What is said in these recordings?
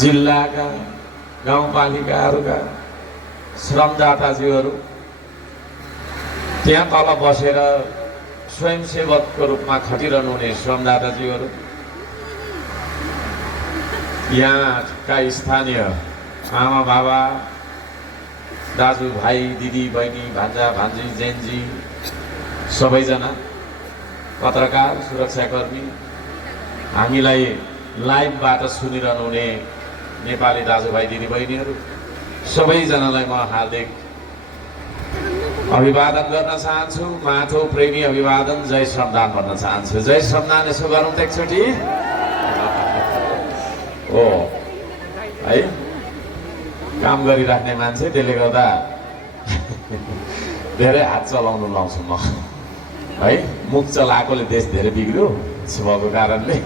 जिल्लाका गाउँपालिकाहरूका श्रमदाताजीहरू त्यहाँ तल बसेर स्वयंसेवकको रूपमा खटिरहनु हुने श्रमदाताजीहरू, यहाँका स्थानीय आमा बाबा, दाजु भाइ, दिदी बहिनी, भान्जा भान्जी, जेन्जी, सबैजना, पत्रकार, सुरक्षाकर्मी, हामीलाई लाइभबाट सुनिरहनु हुने नेपाली दाजुभाइ दिदीबहिनीहरू सबैजनालाई म हार्दिक अभिवादन गर्न चाहन्छु। माथो प्रेमी अभिवादन, जय श्रमदान भन्न चाहन्छु। जय श्रमदान यसो गरौँ त एकचोटि। हो है, काम गरिराख्ने मान्छे, त्यसले गर्दा धेरै हात चलाउनु लाउँछु म है। मुख चलाएकोले देश धेरै बिग्रियो भएको कारणले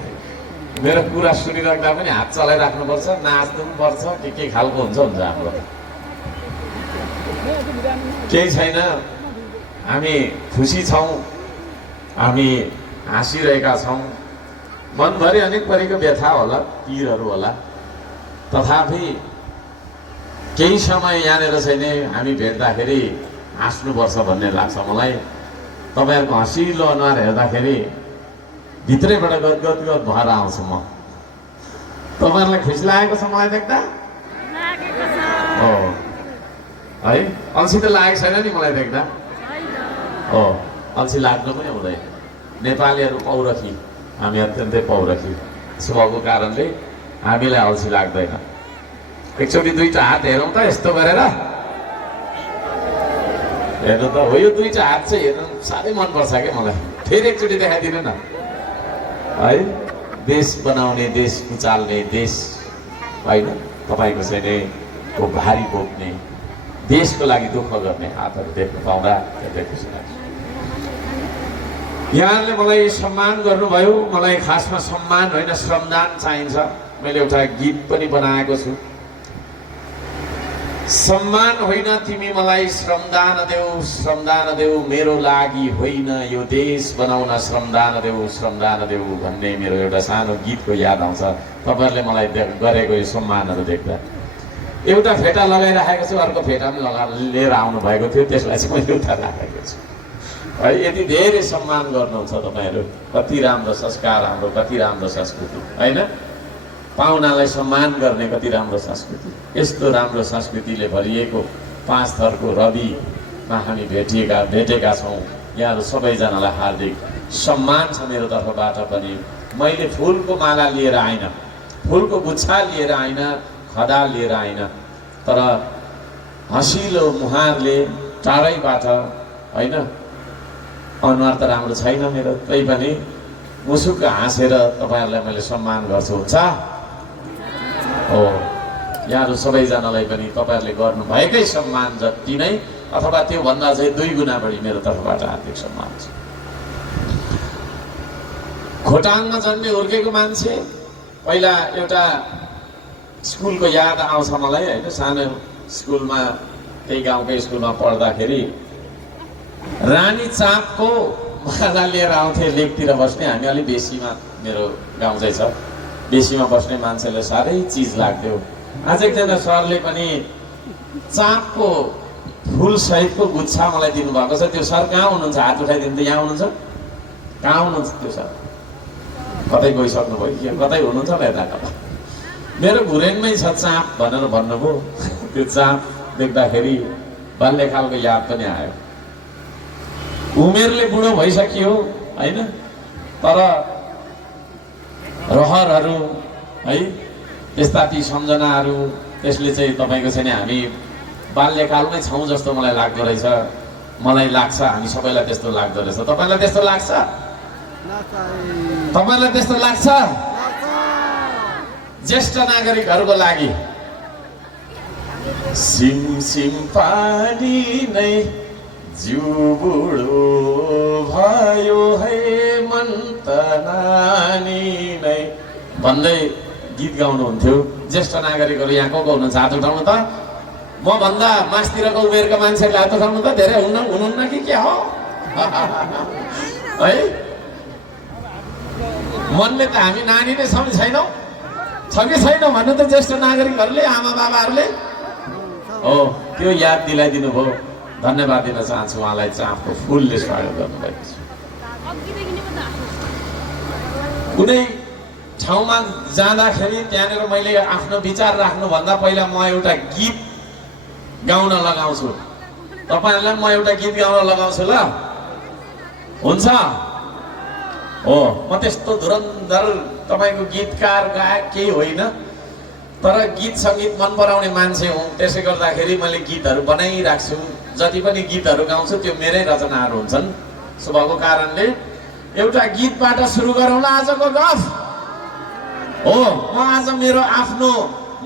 मेरो कुरा सुनिराख्दा पनि हात चलाइराख्नुपर्छ, नाच्नु पनि पर्छ, के खालको हुन्छ हाम्रो। केही छैन, हामी खुसी छौँ, हामी हाँसिरहेका छौँ। मनभरि अनेक परीको व्यथा होला, पीरहरू होला, तथापि केही समय यहाँनिर छैन हामी भेट्दाखेरि हाँस्नुपर्छ भन्ने लाग्छ मलाई। तपाईँहरूको हँसिलो अनुहार हेर्दाखेरि भित्रैबाट गदगद भएर आउँछु म। तपाईँहरूलाई खुसी लागेको छ मलाई देख्दा? हो है, अल्छी त लागेको छैन नि मलाई देख्दा? हो, अल्छी लाग्नु पनि हुँदैन। नेपालीहरू पौरखी, हामी अत्यन्तै पौरखी स्वभावको कारणले हामीलाई अल्छी लाग्दैन। एकचोटि दुईटा हात हेरौँ त यस्तो गरेर। हेर्नु त हो, यो दुईटा हात चाहिँ हेर्नु साह्रै मनपर्छ क्या मलाई। फेरि एकचोटि देखाइदिनु न है। देश बनाउने, देश उचाल्ने, देश होइन तपाईँको चाहिँ को भारी बोक्ने, देशको लागि दुःख गर्ने हातहरू देख्न पाउँदा धेरै खुसी लाग्छ। यहाँले मलाई सम्मान गर्नुभयो। मलाई खासमा सम्मान होइन, श्रमदान चाहिन्छ। मैले एउटा गीत पनि बनाएको छु। सम्मान होइन तिमी मलाई श्रमदान देऊ, श्रमदान देऊ, मेरो लागि होइन यो देश बनाउन श्रमदान देऊ, श्रमदान देऊ भन्ने मेरो एउटा सानो गीतको याद आउँछ तपाईँहरूले मलाई गरेको यो सम्मानहरू देख्दा। एउटा फेटा लगाइराखेको छु, अर्को फेटा पनि लगाएर लिएर आउनु भएको थियो, त्यसलाई चाहिँ मैले उता राखेको छु है। यति धेरै सम्मान गर्नुहुन्छ तपाईँहरू। कति राम्रो संस्कार हाम्रो, कति राम्रो संस्कृति होइन। पाहुनालाई सम्मान गर्ने कति राम्रो संस्कृति। यस्तो राम्रो संस्कृतिले भरिएको पाँच थरको रविमा हामी भेटेका छौँ। यहाँहरू सबैजनालाई हार्दिक सम्मान छ मेरो तर्फबाट पनि। मैले फुलको माला लिएर आइन, फुलको गुच्छा लिएर आइन, खदा लिएर आइन, तर हँसिलो मुहारले टाढैबाट होइन। अनुहार त राम्रो छैन मेरो, तैपनि मुसुक्क हाँसेर तपाईँहरूलाई मैले सम्मान गर्छु। हुन्छ हो, यहाँहरू सबैजनालाई पनि तपाईँहरूले गर्नुभएकै सम्मान जति नै अथवा त्योभन्दा चाहिँ 2 गुणा बढी मेरो तर्फबाट हार्दिक सम्मान छ। खोटाङमा जन्मे हुर्केको मान्छे, पहिला एउटा स्कुलको याद आउँछ मलाई होइन। सानो स्कुलमा, त्यही गाउँकै स्कुलमा पढ्दाखेरि रानी चाँपको माला लिएर आउँथे लेकतिर बस्ने। हामी अलिक बेसीमा, मेरो गाउँ चाहिँ छ, बेसीमा बस्ने मान्छेलाई साह्रै चिज लाग्थ्यो। आज एकजना सरले पनि चाँपको फुल सहितको गुच्छा मलाई दिनुभएको छ। त्यो सर कहाँ हुनुहुन्छ? हात उठाइदिनु त। यहाँ हुनुहुन्छ? कहाँ हुनुहुन्छ त्यो सर? कतै गइसक्नु भयो कि कतै हुनुहुन्छ र यता कता? मेरो घुरेनमै छ चाँप भनेर भन्नुभयो। त्यो चाँप देख्दाखेरि बाल्यकालको याद पनि आयो। उमेरले बुढो भइसकियो होइन, तर रहरहरू है, त्यस्ता ती सम्झनाहरू, त्यसले चाहिँ तपाईँको चाहिँ हामी बाल्यकालमै छौँ जस्तो मलाई लाग्दो रहेछ। मलाई लाग्छ हामी सबैलाई त्यस्तो लाग्दो रहेछ। तपाईँलाई त्यस्तो लाग्छ? तपाईँलाई त्यस्तो लाग्छ? ज्येष्ठ नागरिकहरूको लागि सिमसिम पानी नै जिउ बुढो भयो है, मन त नानी नै भन्दै गीत गाउनुहुन्थ्यो। ज्येष्ठ नागरिकहरू यहाँ को हुनुहुन्छ? हात उठाउनु त। म भन्दा मास्तिरको उमेरको मान्छेहरूले हात उठाउनु त। धेरै हुनुहुन्न कि के हो है? मनले त हामी नानी नै छौँ छैनौँ? छ कि छैन भन्नु त ज्येष्ठ नागरिकहरूले, आमा बाबाहरूले। हो, त्यो याद दिलाइदिनु भयो, धन्यवाद दिन चाहन्छु उहाँलाई चाहिँ आफ्नो फुलले स्वागत गर्नुभएको छ। कुनै ठाउँमा जाँदाखेरि त्यहाँनिर मैले आफ्नो विचार राख्नुभन्दा पहिला म एउटा गीत गाउन लगाउँछु। तपाईँहरूलाई म एउटा गीत गाउन लगाउँछु ल, हुन्छ? हो, म त्यस्तो धुरन्धर तपाईँको गीतकार गायक केही होइन, तर गीत सङ्गीत मन पराउने मान्छे हुँ। त्यसै गर्दाखेरि मैले गीतहरू बनाइरहेको छु। जति पनि गीतहरू गाउँछु त्यो मेरै रचनाहरू हुन्छन्। सो भएको कारणले एउटा गीतबाट सुरु गरौँला आजको गफ। हो, म आज मेरो आफ्नो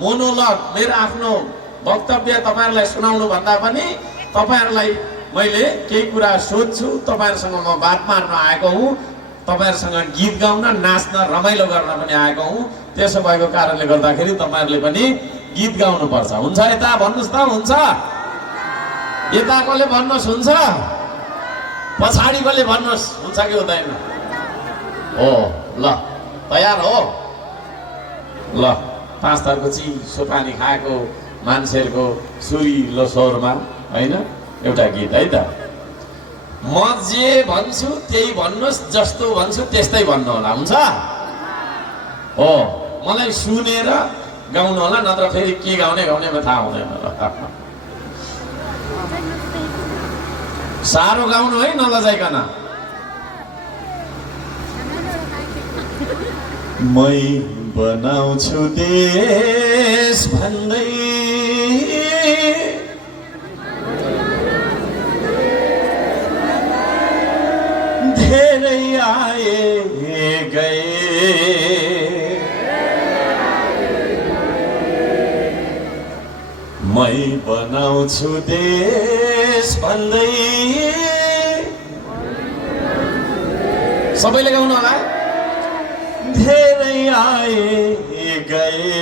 मोनोलग, मेरो आफ्नो वक्तव्य तपाईँहरूलाई सुनाउनु भन्दा पनि तपाईँहरूलाई मैले केही कुरा सोध्छु, तपाईँहरूसँग म बात मार्न आएको हुँ, तपाईँहरूसँग गीत गाउन, नाच्न, रमाइलो गर्न पनि आएको हुँ। त्यसो भएको कारणले गर्दाखेरि तपाईँहरूले पनि गीत गाउनुपर्छ। हुन्छ? यता भन्नुहोस् त, हुन्छ? यताकोले भन्नुहोस् हुन्छ, पछाडिकोले भन्नुहोस् हुन्छ कि हुँदैन? हो, ल तयार हो? ल, 5 थरको चिसो पानी खाएको मान्छेहरूको सुरिलो स्वरमा होइन एउटा गीत है त। म जे भन्छु त्यही भन्नुहोस्, जस्तो भन्छु त्यस्तै भन्नु होला, हुन्छ? हो, मलाई सुनेर गाउनु होला, नत्र फेरि के गाउने गाउनेमा थाहा हुँदैन। साह्रो गाउनु है, नलजाइकन। मै बनाउँछु देश भन्दै धेरै आए गए, मै बनाउँछु देश भन्दै। सबैले गाउनु होला। धेरै आए गए,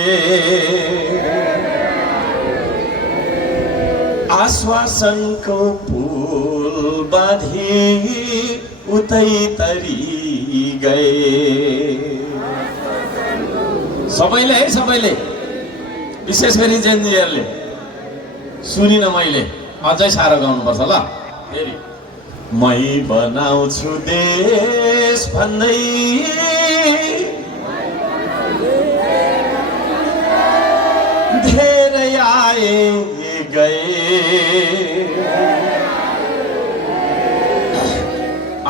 आश्वासनको पुल बाँधी उतै तरी गए। सबैले है, सबैले, विशेष गरी जेनजीहरूले सुनिन मैले, अझै साह्रो गाउनुपर्छ ल। फेरि मै बनाउँछु देश भन्दै धेरै आए गए,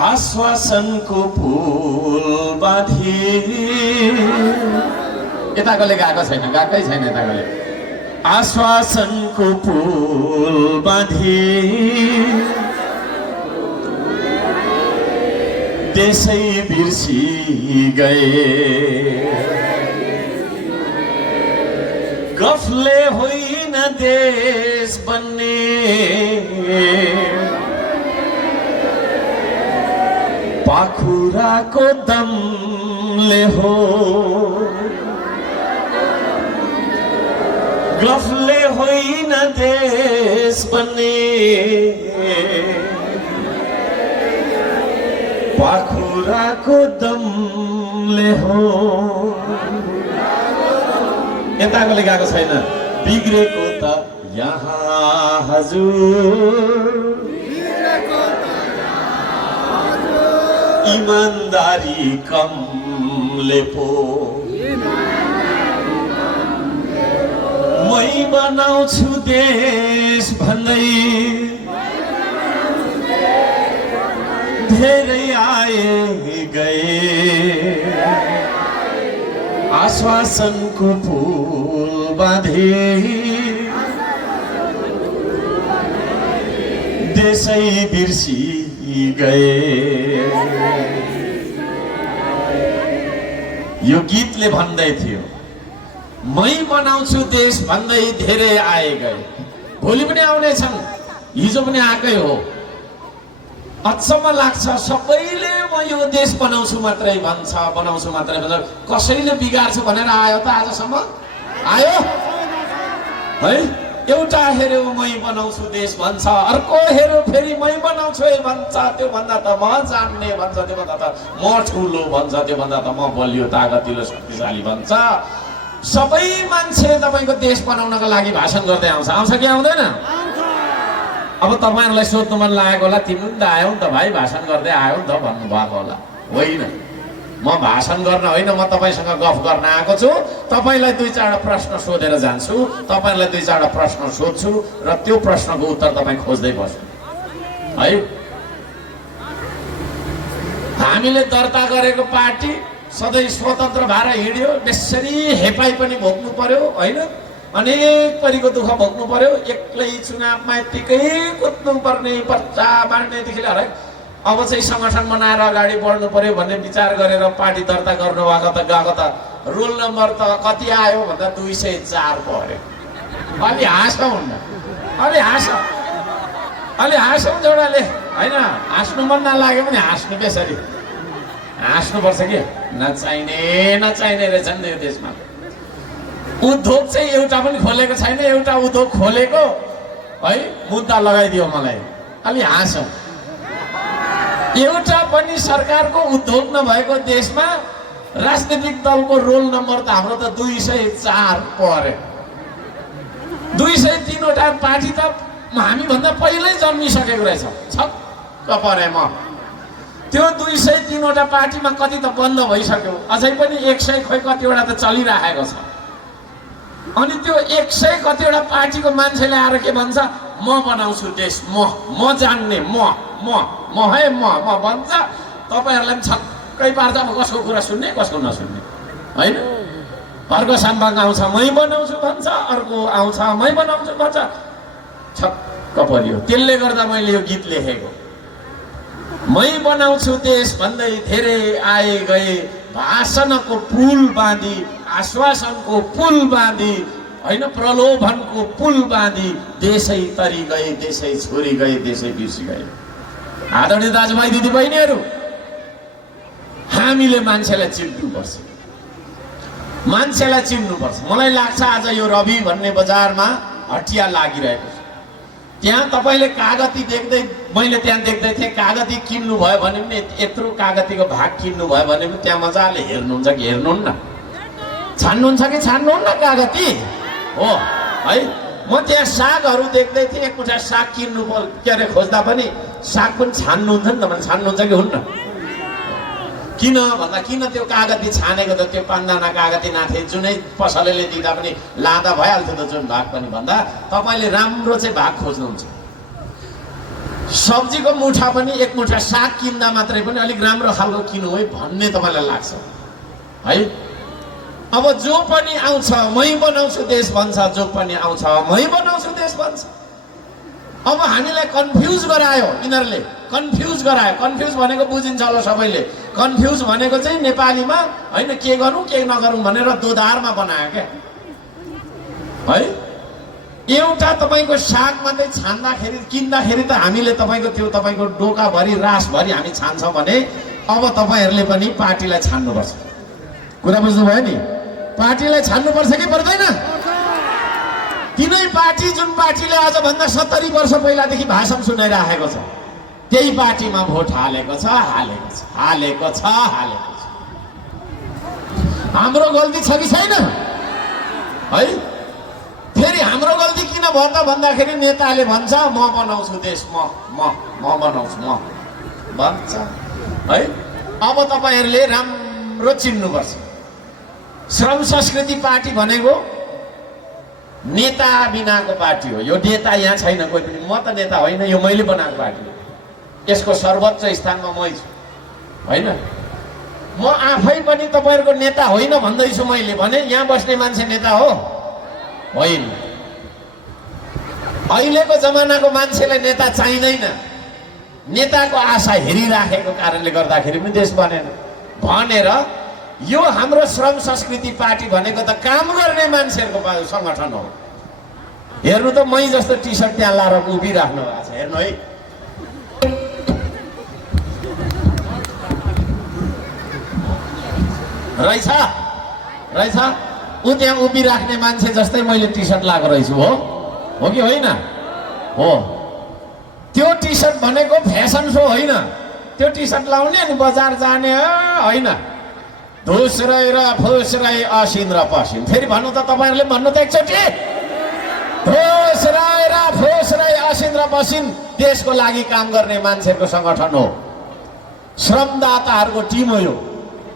आश्वासनको पुल बाँधी। यताकोले गएको छैन, गएकै छैन यताकोले। आश्वासनको पुल बाँधी देशै बिर्सी गए, गफले होइन देश बन्ने, पाखुराको दमले हो, गफले होइन देश बन्ने, पाखुराको दमले हो। यताकोले गएको छैन। बिग्रेको त यहाँ हजुर, इमानदारी कमले पो, मै बनाउँछु देश भन्दै धेरै आए गए, आश्वासनको पुल बाँधे देशै बिर्सी गए। यो गीतले भन्दै थियो, मै बनाउँछु देश भन्दै धेरै आए गए। भोलि पनि आउनेछन्, हिजो पनि आएकै हो। अचम्म लाग्छ, सबैले म यो देश बनाउँछु मात्रै भन्छ, बनाउँछु मात्रै भन्छ। कसैले बिगार्छु भनेर आयो त आजसम्म? आयो है? एउटा हेऱ्यो मै बनाउँछु देश भन्छ, अर्को हेऱ्यो फेरि मै बनाउँछु भन्छ। त्यो भन्दा त म जान्ने भन्छ, त्यो भन्दा त म ठुलो भन्छ, त्यो भन्दा त म बलियो तागतिलो शक्तिशाली भन्छ। सबै मान्छे तपाईँको देश बनाउनको लागि भाषण गर्दै आउँछ कि आउँदैन? अब तपाईँहरूलाई सोध्नु मन लागेको होला, तिमी पनि त आयौ नि त भाइ, भाषण गर्दै आयौ नि त भन्नुभएको होला। होइन, म भाषण गर्न होइन, म तपाईँसँग गफ गर्न आएको छु। तपाईँलाई दुई चारवटा प्रश्न सोधेर जान्छु, तपाईँलाई दुई चारवटा प्रश्न सोध्छु र त्यो प्रश्नको उत्तर तपाईँ खोज्दै बस्नु है। हामीले दर्ता गरेको पार्टी सधैँ स्वतन्त्र भएर हिँड्यो, बेसरी हेपाई पनि भोग्नु पर्यो होइन, अनेक परीको दुःख भोग्नु पर्यो, एक्लै चुनावमा यत्तिकै कुद्नु पर्ने, पर्चा बाँड्नेदेखि लिएर अब चाहिँ सङ्गठन बनाएर अगाडि बढ्नु पर्यो भन्ने विचार गरेर पार्टी दर्ता गर्नुभएको त गएको त रोल नम्बर त कति आयो भन्दा 204 पर्यो। अलि हाँसौँ न, अलि हाँसौँ जोडाले होइन, हाँस्नु मन नलाग्यो भने हाँस्नु बेसरी हाँस्नुपर्छ कि। नचाहिने रहेछ नि यो देशमा। उद्योग चाहिँ एउटा पनि खोलेको छैन, एउटा उद्योग खोलेको है मुद्दा लगाइदियो मलाई। अलि हाँसौँ। एउटा पनि सरकारको उद्योग नभएको देशमा राजनीतिक दलको रोल नम्बर त हाम्रो त 204 पर्यो। 203वटा पार्टी त हामीभन्दा पहिल्यै जन्मिसकेको रहेछ। छक्क परे म। त्यो 203वटा पार्टीमा कति त बन्द भइसक्यो, अझै पनि 100 खोइ कतिवटा त चलिरहेको छ। अनि त्यो 100 कतिवटा पार्टीको मान्छेले आएर के भन्छ, म बनाउँछु देश, म जान्ने, म भन्छ। तपाईँहरूलाई पनि छक्कै पार्छ। अब कसको कुरा सुन्ने कसको नसुन्ने होइन। अर्को साम्बाङ आउँछ मै बनाउँछु भन्छ, अर्को आउँछ मै बनाउँछु भन्छ। छक्क परियो। त्यसले गर्दा मैले यो गीत लेखेको। मै बनाउँछु देश भन्दै धेरै आए गए, भाषणको पुल बाँधी, आश्वासनको पुल बाँधी होइन, प्रलोभनको पुल बाँधी, देशै तरी गए, देशै छोरी गए, देशै बिर्सी गए। आदरणीय दाजुभाइ दिदीबहिनीहरू, हामीले मान्छेलाई चिन्नुपर्छ, मान्छेलाई चिन्नुपर्छ। मलाई लाग्छ आज यो रवि भन्ने बजारमा हटिया लागिरहेको छ। त्यहाँ तपाईँले कागती देख्दै, मैले त्यहाँ देख्दै थिएँ, कागती किन्नु भयो भने पनि यत्रो कागतीको भाग किन्नु भयो भने पनि त्यहाँ मजाले हेर्नुहुन्छ कि हेर्नुहुन्न, छान्नुहुन्छ कि छान्नुहुन्न कागती हो है। म त्यहाँ सागहरू देख्दै थिएँ, एक मुठा साग किन्नु के अरे खोज्दा पनि साग पनि छान्नुहुन्छ नि त, भने छान्नुहुन्छ कि हुन्न? किन भन्दा किन त्यो कागती छानेको त त्यो 5 दाना कागती नाथे, जुनै पसलेले दिँदा पनि लाँदा भइहाल्थ्यो त जुन भाग पनि भन्दा। तपाईँले राम्रो चाहिँ भाग खोज्नुहुन्छ। सब्जीको मुठा पनि एक मुठा साग किन्दा मात्रै पनि अलिक राम्रो खालको किन्नु है भन्ने तपाईँलाई लाग्छ है। अब जो पनि आउँछ मै बनाउँछु देश भन्छ, जो पनि आउँछ मै बनाउँछु देश भन्छ। अब हामीलाई कन्फ्युज गरायो यिनीहरूले, कन्फ्युज गरायो। कन्फ्युज भनेको बुझिन्छ होला सबैले। कन्फ्युज भनेको चाहिँ नेपालीमा होइन के गरौँ के नगरौँ भनेर दोधारमा बनायो क्या है। एउटा तपाईँको साग मात्रै छान्दाखेरि किन्दाखेरि त हामीले तपाईँको त्यो तपाईँको डोकाभरि रासभरि हामी छान्छौँ भने अब तपाईँहरूले पनि पार्टीलाई छान्नुपर्छ। कुरा बुझ्नुभयो नि? पार्टीलाई छान्नुपर्छ कि पर्दैन? तिनै पार्टी जुन पार्टीले आजभन्दा 70 वर्ष पहिलादेखि भाषण सुनाइराखेको छ, त्यही पार्टीमा भोट हालेको छ। हाम्रो गल्ती छ कि छैन है? फेरि हाम्रो गल्ती किन भयो त भन्दाखेरि नेताले भन्छ म बनाउँछु देश, म बनाउँछु म भन्छ है। अब तपाईँहरूले राम्रो चिन्नुपर्छ। श्रम संस्कृति पार्टी भनेको नेता बिनाको पार्टी हो। यो नेता यहाँ छैन कोही पनि। म त नेता होइन, यो मैले बनाएको पार्टी हो। यसको सर्वोच्च स्थानमा मै छु होइन। म आफै पनि तपाईँहरूको नेता होइन भन्दैछु मैले भने यहाँ बस्ने मान्छे नेता हो होइन। अहिलेको जमानाको मान्छेलाई नेता चाहिँदैन। नेताको आशा हेरिराखेको कारणले गर्दाखेरि पनि देश बनेन भनेर यो हाम्रो श्रम संस्कृति पार्टी भनेको त काम गर्ने मान्छेहरूको सङ्गठन हो। हेर्नु त मै जस्तो टी सर्ट त्यहाँ लाएर उभिराख्नु भएको छ, हेर्नु है। रहेछ ऊ त्यहाँ उभिराख्ने मान्छे जस्तै मैले टी सर्ट लगाएको रहेछु हो कि होइन? हो। त्यो टी सर्ट भनेको फेसन सो होइन। त्यो टी सर्ट लाउने अनि बजार जाने होइन। धुस्रै र फुस्रै असिन र पसिन। फेरि भन्नु त तपाईँहरूले भन्नु त एकचोटि। धुस्रै र फुस्रै असिन र पसिन देशको लागि काम गर्ने मान्छेहरूको सङ्गठन हो, श्रमदाताहरूको टिम हो यो।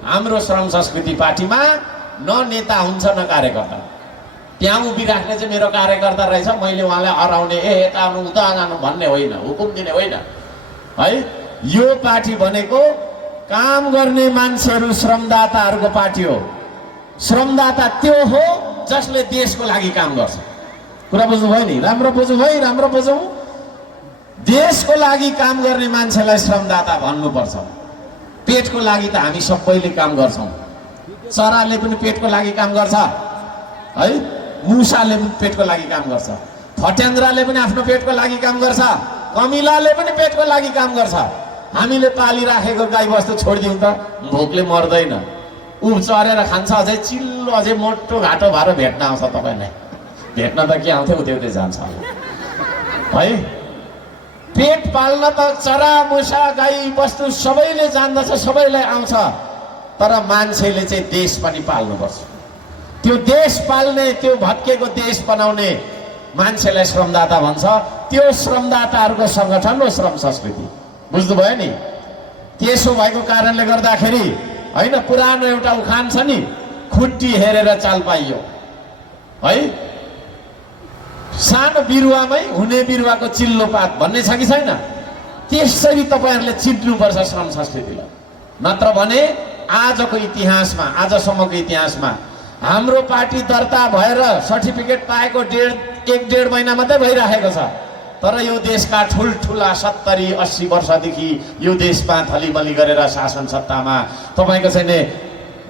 हाम्रो श्रम संस्कृति पार्टीमा न नेता हुन्छ न कार्यकर्ता। त्यहाँ उभिराख्ने चाहिँ मेरो कार्यकर्ता रहेछ, मैले उहाँलाई हराउने यता आउनु उता जानु भन्ने होइन, हुकुम दिने होइन है। यो पार्टी भनेको काम गर्ने मान्छेहरू श्रमदाताहरूको पार्टी हो। श्रमदाता त्यो हो जसले देशको लागि काम गर्छ। कुरा बुझ्नुभयो नि? राम्रो बुझ्नु है, राम्रो बुझौँ। देशको लागि काम गर्ने मान्छेलाई श्रमदाता भन्नुपर्छ। पेटको लागि त हामी सबैले काम गर्छौँ। चराले पनि पेटको लागि काम गर्छ है, मुसाले पनि पेटको लागि काम गर्छ, फट्यान्द्राले पनि आफ्नो पेटको लागि काम गर्छ, कमिलाले पनि पेटको लागि काम गर्छ। हामीले पालिराखेको गाईबस्तु छोडिदिउँ त भोकले मर्दैन, ऊ चरेर खान्छ, अझै चिल्लो अझै मोटो घाटो भएर भेट्न आउँछ। तपाईँलाई भेट्न त के आउँथ्यो, उतै उतै जान्छ है। पेट पाल्न त चरा मुसा गाई बस्तु सबैले जान्दछ, सबैलाई आउँछ। तर मान्छेले चाहिँ देश पनि पाल्नुपर्छ। त्यो देश पाल्ने, त्यो भत्केको देश बनाउने मान्छेलाई श्रमदाता भन्छ। त्यो श्रमदाताहरूको सङ्गठन हो श्रम संस्कृति। बुझ्नुभयो नि? त्यसो भएको कारणले गर्दाखेरि होइन, पुरानो एउटा उखान छ नि, खुट्टी हेरेर चाल पाइयो है। सानो बिरुवामै हुने बिरुवाको चिल्लो पात भन्ने छ कि छैन? त्यसरी तपाईँहरूले चिन्नुपर्छ श्रम संस्कृतिलाई। नत्र भने आजको इतिहासमा, आजसम्मको इतिहासमा हाम्रो पार्टी दर्ता भएर सर्टिफिकेट पाएको 1.5 महिना मात्रै भइराखेको छ। तर यो देशका ठुल्ठुला 70-80 वर्षदेखि यो देशमा थलीमली गरेर शासन सत्तामा तपाईँको चाहिँ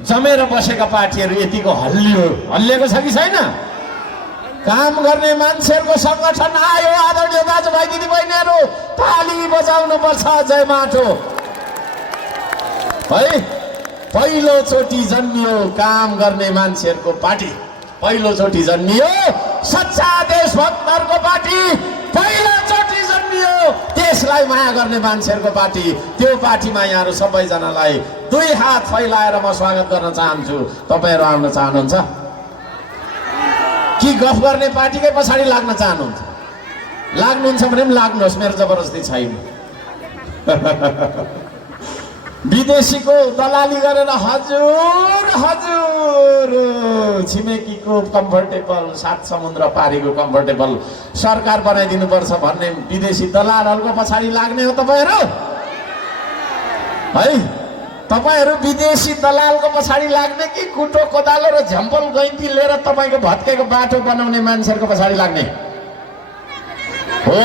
जमेर बसेका पार्टीहरू यतिको हल्लिएको छ कि छैन? काम गर्ने मान्छेहरूको सङ्गठन आयो। आदरणीय दाजुभाइ दिदीबहिनीहरू, ताली बजाउनु पर्छ। जय माटो है। पहिलोचोटि जन्मियो काम गर्ने मान्छेहरूको पार्टी, पहिलोचोटि जन्मियो सच्चा देशभक्तहरूको पार्टी, पहिलोचोटि जन्मियो देशलाई माया गर्ने मान्छेहरूको पार्टी। त्यो पार्टीमा यहाँहरू सबैजनालाई 2 हात फैलाएर म स्वागत गर्न चाहन्छु। तपाईँहरू आउन चाहनुहुन्छ कि गफ गर्ने पार्टीकै पछाडि लाग्न चाहनुहुन्छ? लाग्नुहुन्छ भने पनि लाग्नुहोस्, मेरो जबरजस्ती छैन। विदेशीको दलाली गरेर हजुर हजुर छिमेकीको कम्फर्टेबल, 7 समुद्र पारीको कम्फर्टेबल सरकार बनाइदिनुपर्छ भन्ने विदेशी दलालहरूको पछाडि लाग्ने हो तपाईँहरू है। तपाईँहरू विदेशी दलालको पछाडि लाग्ने कि कुटो कोदालो र झम्पल गैँती लिएर तपाईँको भत्केको बाटो बनाउने मान्छेहरूको पछाडि लाग्ने हो?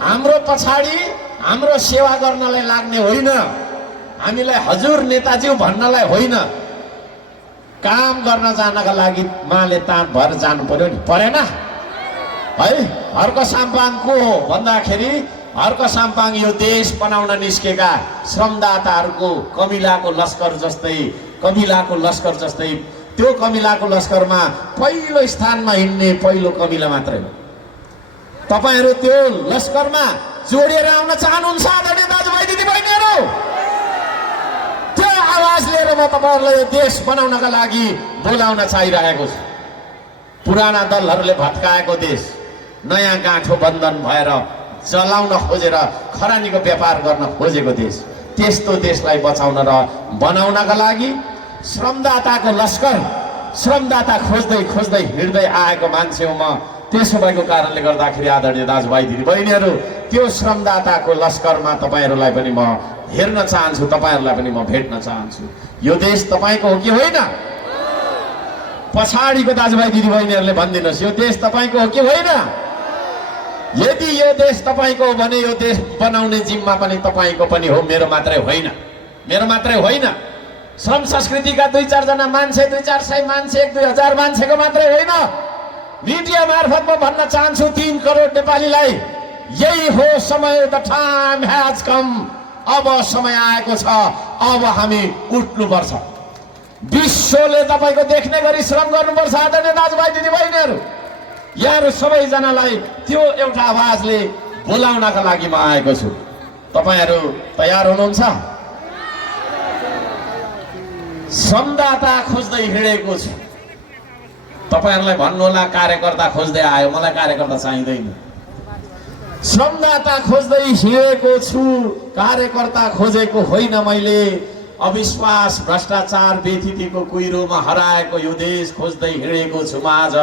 हाम्रो पछाडि हाम्रो सेवा गर्नलाई लाग्ने होइन, हामीलाई हजुर नेताजी भन्नलाई होइन। काम गर्न जानका लागि माले ताँत भएर जानु पर्यो नि, परेन है? हर्क साम्पाङ को हो भन्दाखेरि हर्क साम्पाङ यो देश बनाउन निस्केका श्रमदाताहरूको कमिलाको लस्कर जस्तै, कमिलाको लस्कर जस्तै। त्यो कमिलाको लस्करमा पहिलो स्थानमा हिँड्ने पहिलो कमिला मात्रै हो। तपाईँहरू त्यो लस्करमा जोडिएर आउन चाहनुहुन्छ आदरणीय दाजुभाइ दिदीबहिनीहरू? त्यो आवाज लिएर म तपाईँहरूलाई यो देश बनाउनका लागि बोलाउन चाहिरहेको छु। पुराना दलहरूले भत्काएको देश नयाँ गाँठो बन्धन भएर जलाउन खोजेर खरानीको व्यापार गर्न खोजेको देश, त्यस्तो देशलाई बचाउन र बनाउनका लागि श्रमदाताको लस्कर, श्रमदाता खोज्दै खोज्दै हिँड्दै आएको मान्छे हो म। त्यसो भएको कारणले गर्दाखेरि आदरणीय दाजुभाइ दिदीबहिनीहरू, त्यो श्रमदाताको लस्करमा तपाईँहरूलाई पनि म हेर्न चाहन्छु, तपाईँहरूलाई पनि म भेट्न चाहन्छु। यो देश तपाईँको हो कि होइन? पछाडिको दाजुभाइ दिदीबहिनीहरूले भनिदिनुहोस्, यो देश तपाईँको हो कि होइन? यदि यो देश तपाईँको हो भने यो देश बनाउने जिम्मा पनि तपाईँको पनि हो, मेरो मात्रै होइन, मेरो मात्रै होइन। श्रम संस्कृतिका 2-4 जना मान्छे, 200-400 मान्छे, 1-2 हजार मान्छेको मात्रै होइन। मिडिया मार्फत म भन्न चाहन्छु 3 करोड नेपालीलाई, यही हो समय। The time has come. अब समय आएको छ, अब हामी उठ्नुपर्छ। विश्वले तपाईँको देख्ने गरी श्रम गर्नुपर्छ आदरणीय दाजुभाइ दिदीबहिनीहरू। यहाँहरू सबैजनालाई त्यो एउटा आवाजले बोलाउनका लागि म आएको छु। तपाईँहरू तयार हुनुहुन्छ? श्रमदाता खोज्दै हिँडेको छु। तपाईहरुलाई भन्नु होला कार्यकर्ता खोज्दै आयो, मलाई कार्यकर्ता चाहिँदैन। श्रमदाता खोज्दै हिँडेको छु, कार्यकर्ता खोजेको होइन मैले। अविश्वास भ्रष्टाचार बेथितिको कुहिरोमा हराएको यो देश खोज्दै हिँडेको छु म आज।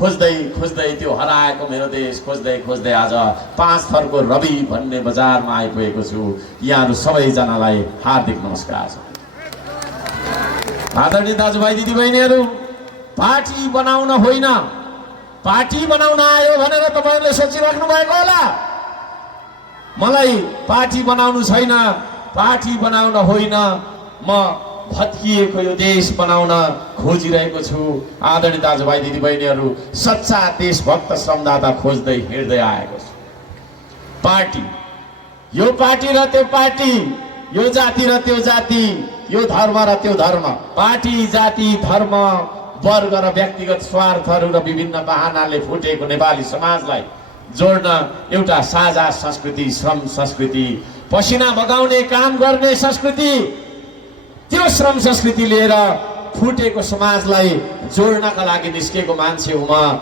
खोज्दै खोज्दै त्यो हराएको मेरो देश खोज्दै खोज्दै आज 5 थरको रवि भन्ने बजारमा आइपुगेको छु। यहाँहरु सबैजनालाई हार्दिक नमस्कार छ। आदरणीय दाजुभाइ दिदीबहिनीहरु, पार्टी बनाउन होइन, पार्टी बनाउन आयो भनेर तपाईहरुले सोचिराख्नु भएको होला। मलाई पार्टी बनाउनु छैन, पार्टी बनाउन होइन, म भत्किएको यो देश बनाउन खोजिरहेको छु। आदरणीय दाजुभाइ दिदीबहिनीहरु, सच्चा देशभक्त श्रमदाता खोज्दै हिँड्दै आएको छु। पार्टी, यो पार्टी र त्यो पार्टी, यो जाति र त्यो जाति, यो धर्म र त्यो धर्म, पार्टी जाति धर्म वर्ग र व्यक्तिगत स्वार्थहरू र विभिन्न बहानाले फुटेको नेपाली समाजलाई जोड्न एउटा साझा संस्कृति, श्रम संस्कृति, पसिना बगाउने काम गर्ने संस्कृति, त्यो श्रम संस्कृति लिएर फुटेको समाजलाई जोड्नका लागि निस्केको मान्छे हुँ म।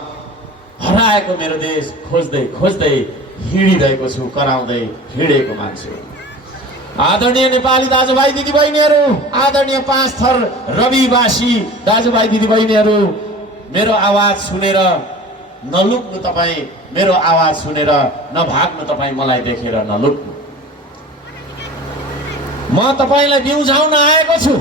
हराएको मेरो देश खोज्दै खोज्दै हिँडिरहेको छु, कराउँदै हिँडेको मान्छे हुँ। आदरणीय नेपाली दाजुभाइ दिदीबहिनीहरु, आदरणीय 5 थर रविवासी दाजुभाइ दिदीबहिनीहरु, मेरो आवाज सुनेर नलुक्नु तपाई, मेरो आवाज सुनेर नभाग्नु तपाई, मलाई देखेर नलुक्नु। म तपाईलाई बिउझाउन आएको छु।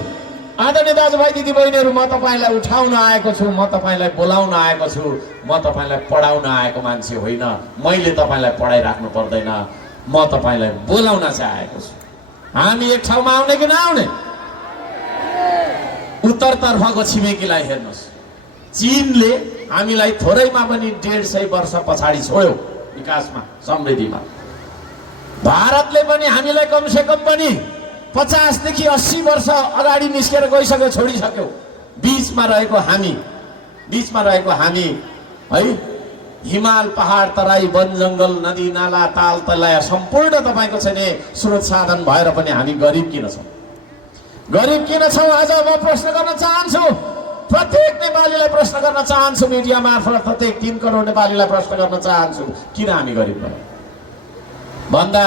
आदरणीय दाजुभाइ दिदीबहिनीहरु, म तपाईलाई उठाउन आएको छु, म तपाईलाई बोलाउन आएको छु, म तपाईलाई पढाउन आएको मान्छे होइन। मैले तपाईलाई पढाइराख्नु पर्दैन, म तपाईलाई बोलाउन चाहिँ आएको छु। हामी एक ठाउँमा आउने कि नआउने? उत्तरतर्फको छिमेकीलाई हेर्नुस्, चीनले हामीलाई थोरैमा पनि 150 वर्ष पछाडि छोड्यो विकासमा, समृद्धिमा। भारतले पनि हामीलाई कमसे कम पनि 50 देखि 80 वर्ष अगाडि निस्केर गइसक्यो, छोडिसक्यो। बीचमा रहेको हामी है, हिमाल पहाड तराई वन जंगल नदी नाला ताल तलाया सम्पूर्ण तपाईको छैन स्रोत साधन भएर पनि हामी गरिब किन छौं? गरिब किन छौं? आज म प्रश्न गर्न चाहन्छु, प्रत्येक नेपालीलाई प्रश्न गर्न चाहन्छु, मिडिया मार्फत प्रत्येक 3 करोड नेपालीलाई प्रश्न गर्न चाहन्छु, किन हामी गरिब भयौं? भन्दा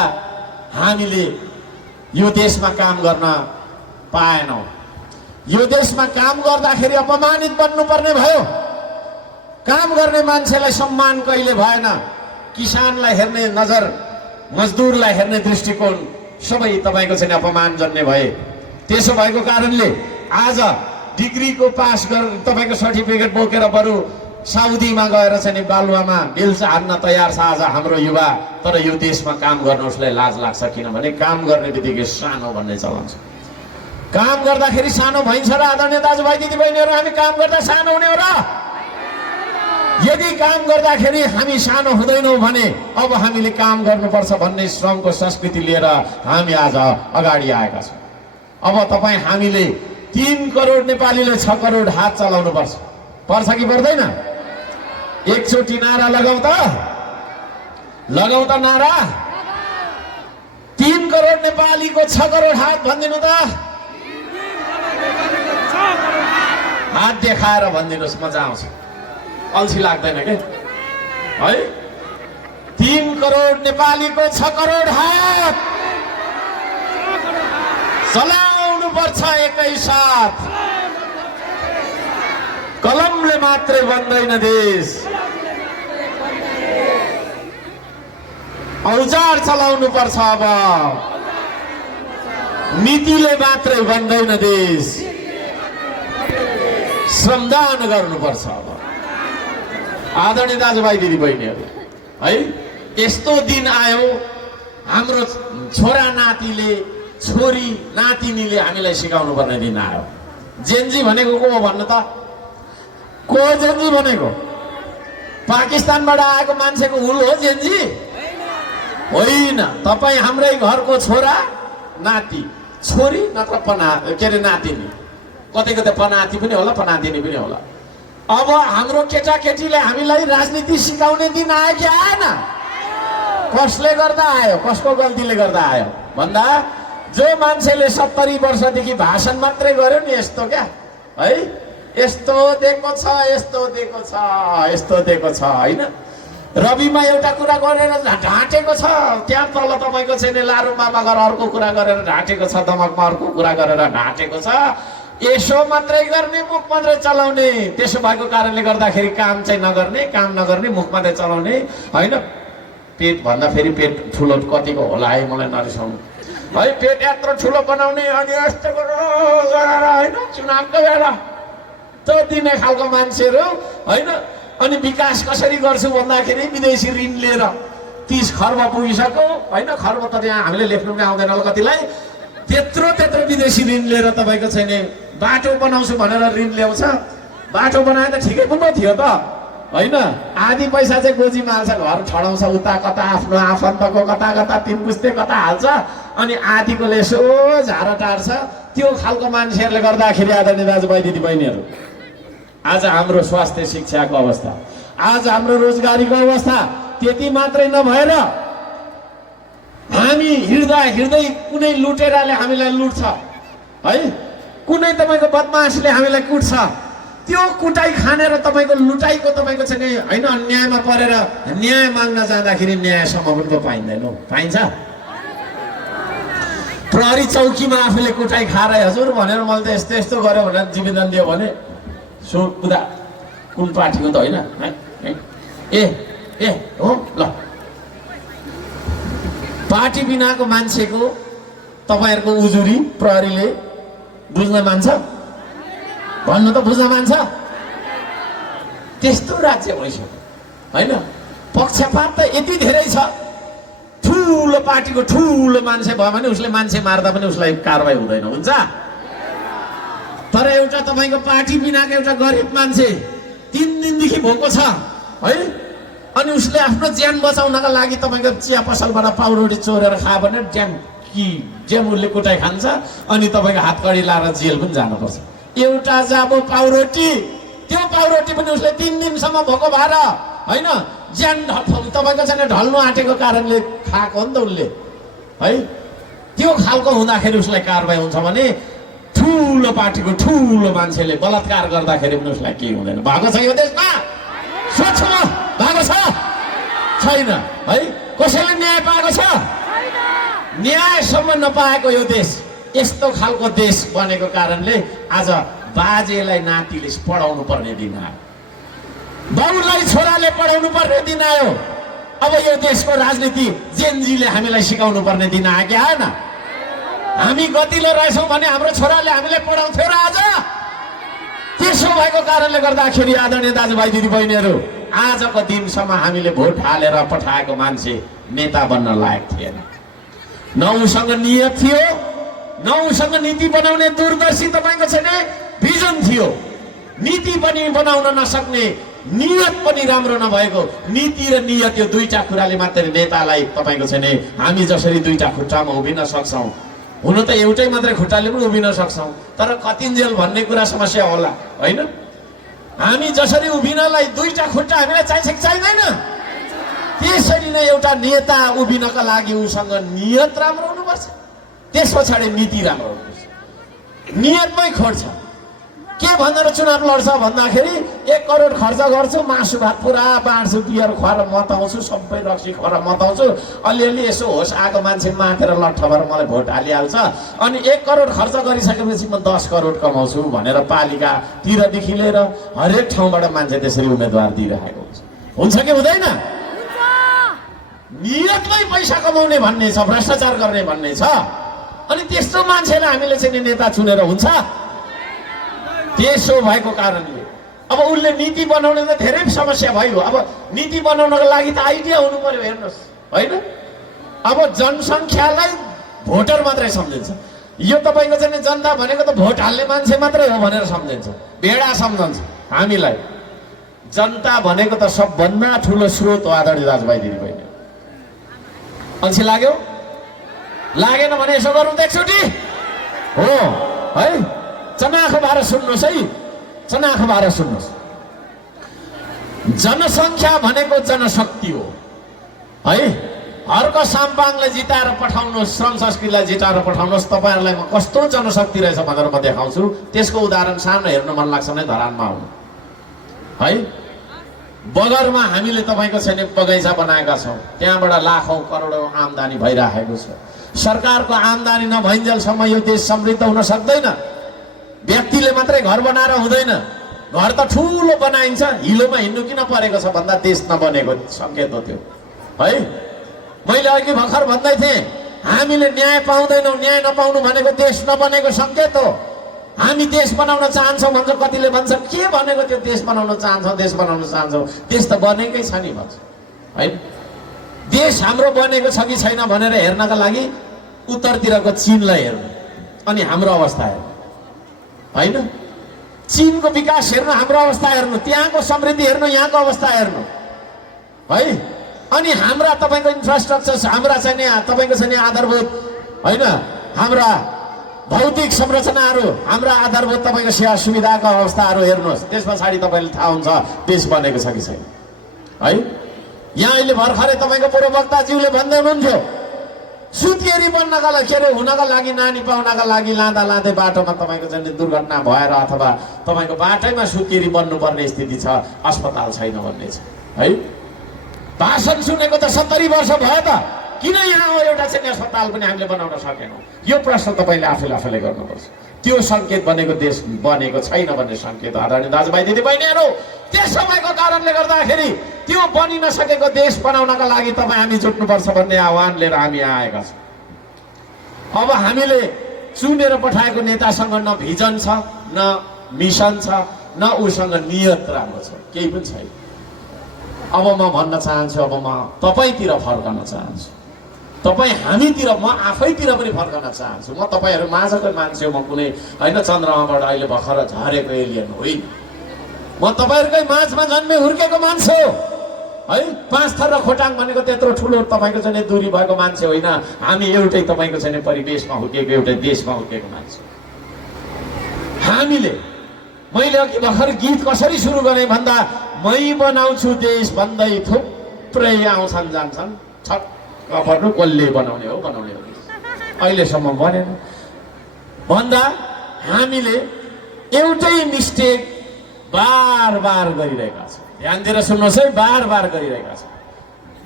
हामीले यो देशमा काम गर्न पाएनौं। यो देशमा काम गर्दाखेरि अपमानित बन्नुपर्ने भयो। काम गर्ने मान्छेलाई सम्मान कहिले भएन। किसानलाई हेर्ने नजर, मजदुरलाई हेर्ने दृष्टिकोण सबै तपाईको चाहिँ अपमानजन्य भए। त्यसो भएको कारणले आज डिग्रीको पास गर तपाईको सर्टिफिकेट बोकेर बरु साउदीमा गएर चाहिँ बालुवामा बिल्स हान्न तयार छ आज हाम्रो युवा। तर यो देशमा काम गर्न उसलाई लाज लाग्छ, किनभने काम गर्ने बित्तिकै सानो भन्ने चलन छ। काम गर्दाखेरि सानो भइन्छ र आदरणीय दाजुभाइ दिदीबहिनीहरु, हामी काम गर्दा सानो हुने हो र? यदि काम गर्दाखेरि हामी सानो हुँदैनौं भने अब हामीले काम गर्नुपर्छ भन्ने श्रमको संस्कृति लिएर हामी आज अगाडि आएका छौं। अब तपाई हामीले 3 करोड नेपालीले 6 करोड हात चलाउनु पर्छ कि पर्दैन? एकचोटी नारा लगाऊ त नारा। 3 करोड नेपालीको 6 करोड हात भनिदिनु त। हात देखाएर भनिदिनुस्, मजा आउँछ, अल्छी लाग्दैन के है? 3 करोड नेपालीको 6 करोड हात चलाउनु पर्छ एकैसाथ। कलमले मात्रै बन्दैन देश, औजार चलाउनु पर्छ। अब नीतिले मात्रै बन्दैन देश, श्रमदान गर्नुपर्छ। अब आदरणीय दाजुभाइ दिदीबहिनीहरु है, यस्तो दिन आयो हाम्रो छोरा नातिले, छोरी नातिनीले हामीलाई सिकाउनु पर्ने दिन आयो। जेन्जी भनेको को हो भन्नु त? को जेन्जी भनेको? पाकिस्तानबाट आएको मान्छेको हुल हो जेन्जी? होइन। तपाई हाम्रै घरको छोरा नाति, छोरी नत्र नातिनी, कतैको त पनाति पनि होला, पनातिनी पनि होला। अब हाम्रो केटाकेटीले हामीलाई राजनीति सिकाउने दिन आयो कि आएन? कसले गर्दा आयो? कसको गल्तीले गर्दा आयो भन्दा जो मान्छेले 70 वर्षदेखि भाषण मात्रै गर्यो नि यस्तो क्या है, यस्तो दिएको छ यस्तो दिएको छ यस्तो दिएको छ होइन। रविमा एउटा कुरा गरेर ढाँटेको छ, त्यहाँ तल तपाईँको चाहिँ लारुमामा गएर अर्को कुरा गरेर ढाँटेको छ, दमकमा अर्को कुरा गरेर ढाँटेको छ। यसो मात्रै गर्ने, मुख मात्रै चलाउने, त्यसो भएको कारणले गर्दाखेरि काम चाहिँ नगर्ने, काम नगर्ने, मुख मात्रै चलाउने होइन। पेट भन्दा फेरि पेट ठुलो कतिको होला है मलाई नरिसाउनु है, पेट यत्रो ठुलो बनाउने अनि यस्तो गरेर होइन चुनावको बेला त्यो दिने खालको मान्छेहरू होइन। अनि विकास कसरी गर्छु भन्दाखेरि विदेशी ऋण लिएर 30 खर्ब पुगिसक्यो होइन। खर्ब त यहाँ हामीले लेख्नु पनि आउँदैन होला कतिलाई, त्यत्रो विदेशी ऋण लिएर तपाईँको छैन बाटो बनाउँछु भनेर ऋण ल्याउँछ। बाटो बनाए त ठिकै पो थियो त होइन। आधी पैसा चाहिँ गोजीमा हाल्छ, घर छडाउँछ उता कता, आफ्नो आफन्तको कता कता, 3 पुस्ते कता हाल्छ, अनि आधीकोले यसो झारा टार्छ। त्यो खालको मान्छेहरूले गर्दाखेरि आदरणीय दाजुभाइ दिदीबहिनीहरू, आज हाम्रो स्वास्थ्य शिक्षाको अवस्था, आज हाम्रो रोजगारीको अवस्था त्यति मात्रै नभएर हामी हिँड्दा हिँड्दै कुनै लुटेराले हामीलाई लुट्छ है, कुनै तपाईँको बदमासले हामीलाई कुट्छ। त्यो कुटाइ खानेर तपाईँको लुटाइको तपाईँको चाहिँ होइन अन्यायमा परेर न्याय माग्न जाँदाखेरि न्यायसम्म पनि त पाइँदैन। पाइन्छ? प्रहरी चौकीमा आफूले कुटाइ खाएर हजुर भनेर मैले त यस्तो यस्तो गर्यो भनेर जीविदान दियो भने सोध्दा कुन पार्टीको त होइन ए ए हो ल। पार्टी बिनाको मान्छेको तपाईँहरूको उजुरी प्रहरीले बुझ्न मान्छ? भन्नु त बुझ्न मान्छ? त्यस्तो राज्य भइसक्यो होइन। पक्षपात त यति धेरै छ, ठुलो पार्टीको ठुलो मान्छे भयो भने उसले मान्छे मार्दा पनि उसलाई कारवाही हुँदैन, हुन्छ। तर एउटा तपाईँको पार्टी बिनाको एउटा गरिब मान्छे 3 दिनदेखि भोको छ है, अनि उसले आफ्नो ज्यान बचाउनका लागि तपाईँको चिया पसलबाट पाउरोटी चोरेर खायो भने ज्यान उसले कुटाइ खान्छ, अनि तपाईँको हातकडी लाएर जेल पनि जानुपर्छ। एउटा जाबो पाउरोटी, त्यो पाउरोटी पनि उसले 3 दिनसम्म भोको भएर होइन ज्यान तपाईँको चाहिँ ढल्नु आँटेको कारणले खाएको हो नि त उसले है। त्यो खालको हुँदाखेरि उसलाई कारवाही हुन्छ भने ठुलो पार्टीको ठुलो मान्छेले बलात्कार गर्दाखेरि पनि उसलाई केही हुँदैन। भएको छ यो देशमा? सोच्नु भएको छ? छैन है। कसैले न्याय पाएको छ? न्यायसम्म नपाएको यो देश, यस्तो खालको देश बनेको कारणले आज बाजेलाई नातिले पढाउनु पर्ने दिन आयो, बाउलाई छोराले पढाउनु पर्ने दिन आयो। अब यो देशको राजनीति जेनजीले हामीलाई सिकाउनु पर्ने दिन आयो कि आएन? हामी गतिलो रहेछौँ भने हाम्रो छोराले हामीलाई पढाउँथ्यो र आज? त्यसो भएको कारणले गर्दाखेरि आदरणीय दाजुभाइ दिदीबहिनीहरू, आजको दिनसम्म हामीले भोट हालेर पठाएको मान्छे नेता बन्न लायक थिएन। न उसँग नियत थियो, न उसँग नीति बनाउने दूरदर्शी तपाईँको छैन भिजन थियो। नीति पनि बनाउन नसक्ने, नियत पनि राम्रो नभएको, नीति र नियत यो दुईटा कुराले मात्रै नेतालाई तपाईँको छैन हामी जसरी दुईटा खुट्टामा उभिन सक्छौँ, हुन त एउटै मात्रै खुट्टाले पनि उभिन सक्छौँ, तर कतिन्जेल भन्ने कुरा समस्या होला होइन। हामी जसरी उभिनलाई दुईटा खुट्टा हामीलाई चाहिन्छ कि चाहिँदैन? त्यसरी नै एउटा नेता उभिनका लागि उसँग नियत राम्रो हुनुपर्छ, त्यस पछाडि नीति राम्रो हुनुपर्छ। नियतमै खोज्छ के भनेर चुनाव लड्छ भन्दाखेरि 1 करोड खर्च गर्छु, मासु भात पुरा बाँड्छु, बियर खुवाएर मताउँछु, सबै रक्सी खुवाएर मताउँछु, अलिअलि यसो होस आएको मान्छे माथेर लट्ठ भएर मलाई भोट हालिहाल्छ, अनि 1 करोड खर्च गरिसकेपछि म 10 करोड कमाउँछु भनेर पालिकातिरदेखि लिएर हरेक ठाउँबाट मान्छे त्यसरी उम्मेदवार दिइरहेको हुन्छ कि हुँदैन? नियतमै पैसा कमाउने भन्ने छ, भ्रष्टाचार गर्ने भन्ने छ, अनि त्यस्तो मान्छेलाई हामीले चाहिँ नेता चुनेर हुन्छ? त्यसो भएको कारणले अब उसले नीति बनाउने त धेरै समस्या भयो। अब नीति बनाउनको लागि त आइडिया हुनु पर्यो, हेर्नुहोस् होइन। अब जनसङ्ख्यालाई भोटर मात्रै सम्झिन्छ, यो तपाईँको चाहिँ जनता भनेको त भोट हाल्ने मान्छे मात्रै हो भनेर सम्झिन्छ, भेडा सम्झन्छ। हामीलाई जनता भनेको त सबभन्दा ठुलो स्रोत हो आदरणीय दाजुभाइ दिदीबहिनी। अल्छी लाग्यो? लागेन भने यसो गरौँ त एकचोटि हो है। चनाखो भएर सुन्नुहोस् है, चनाखो भएर सुन्नुहोस्। जनसङ्ख्या भनेको जनशक्ति हो है हर्क साम्पाङले जिताएर पठाउनुहोस्, श्रम संस्कृतिलाई जिताएर पठाउनुहोस्, तपाईँहरूलाई म कस्तो जनशक्ति रहेछ भनेर म देखाउँछु। त्यसको उदाहरण सानो हेर्न मन लाग्छ भने धरानमा आउनु है। बगरमा हामीले तपाईँको छैन बगैँचा बनाएका छौँ, त्यहाँबाट लाखौँ करोडौँ आम्दानी भइराखेको छ। सरकारको आम्दानी नभइन्जेलसम्म यो देश समृद्ध हुन सक्दैन। व्यक्तिले मात्रै घर बनाएर हुँदैन, घर त ठुलो बनाइन्छ, हिलोमा हिँड्नु किन परेको छ भन्दा देश नबनेको सङ्केत हो त्यो है। मैले अघि भर्खर भन्दै थिएँ, हामीले न्याय पाउँदैनौँ, न्याय नपाउनु भनेको देश नबनेको सङ्केत हो। हामी देश बनाउन चाहन्छौँ भन्छ, कतिले भन्छ के भनेको त्यो देश बनाउन चाहन्छौँ, देश बनाउन चाहन्छौँ, देश त बनेकै छ नि भन्छ है। देश हाम्रो बनेको छ कि छैन भनेर हेर्नका लागि उत्तरतिरको चीनलाई हेर्नु अनि हाम्रो अवस्था हेर्नु होइन। चीनको विकास हेर्नु, हाम्रो अवस्था हेर्नु, त्यहाँको समृद्धि हेर्नु, यहाँको अवस्था हेर्नु है। अनि हाम्रा तपाईँको इन्फ्रास्ट्रक्चर, हाम्रा चाहिँ नि तपाईँको चाहिँ नि आधारभूत होइन, हाम्रा भौतिक संरचनाहरू, हाम्रा आधारभूत तपाईँको सेवा सुविधाको अवस्थाहरू हेर्नुहोस्, त्यस पछाडि तपाईँले थाहा हुन्छ देश बनेको छ कि छैन है। यहाँ अहिले भर्खरै तपाईँको पूर्ववक्ताज्यूले भन्दै हुनुहुन्थ्यो, सुत्केरी बन्नका लागि, के अरे हुनका लागि, नानी पाउनका लागि लाँदा लाँदै बाटोमा तपाईँको चाहिँ दुर्घटना भएर अथवा तपाईँको बाटैमा सुत्केरी बन्नुपर्ने स्थिति छ, अस्पताल छैन भन्ने छ है। भाषण सुनेको त 70 वर्ष भयो त, किन यहाँ हो एउटा चाहिँ अस्पताल पनि हामीले बनाउन सकेनौँ? यो प्रश्न तपाईँले आफूले गर्नुपर्छ। त्यो सङ्केत बनेको देश बनेको छैन भन्ने सङ्केत आदरणीय दाजुभाइ दिदीबहिनीहरू, त्यस समयको कारणले गर्दाखेरि त्यो बनि नसकेको देश बनाउनका लागि तपाईँ हामी जुट्नुपर्छ भन्ने आह्वान लिएर हामी आएका छौँ। अब हामीले चुनेर पठाएको नेतासँग न भिजन छ, न मिसन छ, न उसँग नियत राम्रो छ, केही पनि छैन। अब म भन्न चाहन्छु, अब म तपाईँतिर फर्कन चाहन्छु, तपाईँ हामीतिर, म आफैतिर पनि फर्कन चाहन्छु। म तपाईँहरू माझकै मान्छे हो, म कुनै होइन चन्द्रमाबाट अहिले भर्खर झरेको एलियन होइन। म तपाईँहरूकै माझमा जन्मे हुर्केको मान्छे हो है। 5 थर र खोटाङ भनेको त्यत्रो ठुलो तपाईँको चाहिँ दूरी भएको मान्छे होइन। हामी एउटै तपाईँको चाहिँ परिवेशमा हुर्केको, एउटै देशमा हुर्केको मान्छे। हामीले, मैले अघि भर्खर गीत कसरी सुरु गरेँ भन्दा, मै बनाउँछु देश भन्दै थुप्रै आउँछन् जान्छन्, छक्क पर्नु कसले बनाउने हो अहिलेसम्म बनेन भन्दा हामीले एउटै मिस्टेक बार बार गरिरहेका छौँ। ध्यान दिएर सुन्नुहोस् है, बार बार गरिरहेका छौँ।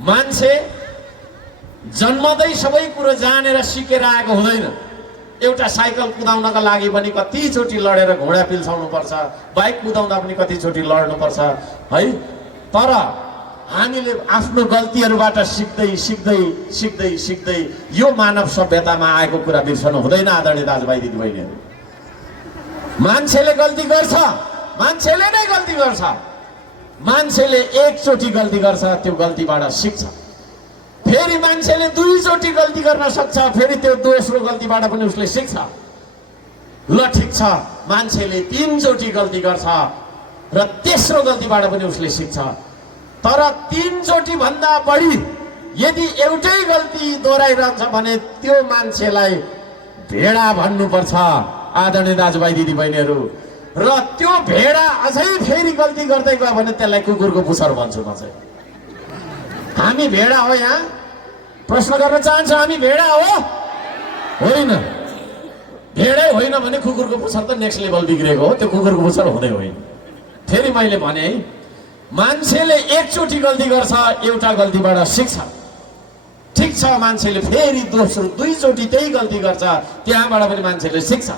मान्छे जन्मदै सबै कुरो जानेर सिकेर आएको हुँदैन। एउटा साइकल कुदाउनका लागि पनि कतिचोटि लडेर घोडा पिल्साउनु पर्छ, बाइक कुदाउँदा पनि कतिचोटि लड्नुपर्छ है। तर हामीले आफ्नो गल्तीहरूबाट सिक्दै सिक्दै सिक्दै सिक्दै यो मानव सभ्यतामा आएको कुरा बिर्सनु हुँदैन आदरणीय दाजुभाइ दिदीबहिनीहरू। मान्छेले गल्ती गर्छ, मान्छेले नै गल्ती गर्छ। मान्छेले एकचोटि गल्ती गर्छ, त्यो गल्तीबाट सिक्छ। फेरि मान्छेले 2 चोटि गल्ती गर्न सक्छ, फेरि त्यो दोस्रो गल्तीबाट पनि उसले सिक्छ। ल ठिक छ, मान्छेले 3 चोटि गल्ती गर्छ र तेस्रो गल्तीबाट पनि उसले सिक्छ। तर 3 चोटि भन्दा बढी यदि एउटै गल्ती दोहोऱ्याइरहन्छ भने त्यो मान्छेलाई भेडा भन्नुपर्छ आदरणीय दाजुभाइ दिदीबहिनीहरू। र त्यो भेडा अझै फेरि गल्ती गर्दै गयो भने त्यसलाई कुकुरको पुच्छर भन्छु म चाहिँ। हामी भेडा हो? यहाँ प्रश्न गर्न चाहन्छु, हामी भेडा हो? होइन। भेडै होइन भने कुकुरको पुच्छर त नेक्स्ट लेभल बिग्रेको हो, त्यो कुकुरको पुच्छर हुँदै होइन। फेरि मैले भने है, मान्छेले एकचोटि गल्ती गर्छ, एउटा गल्तीबाट सिक्छ। ठिक छ, मान्छेले फेरि दोस्रो 2 चोटि त्यही गल्ती गर्छ, त्यहाँबाट पनि मान्छेले सिक्छ।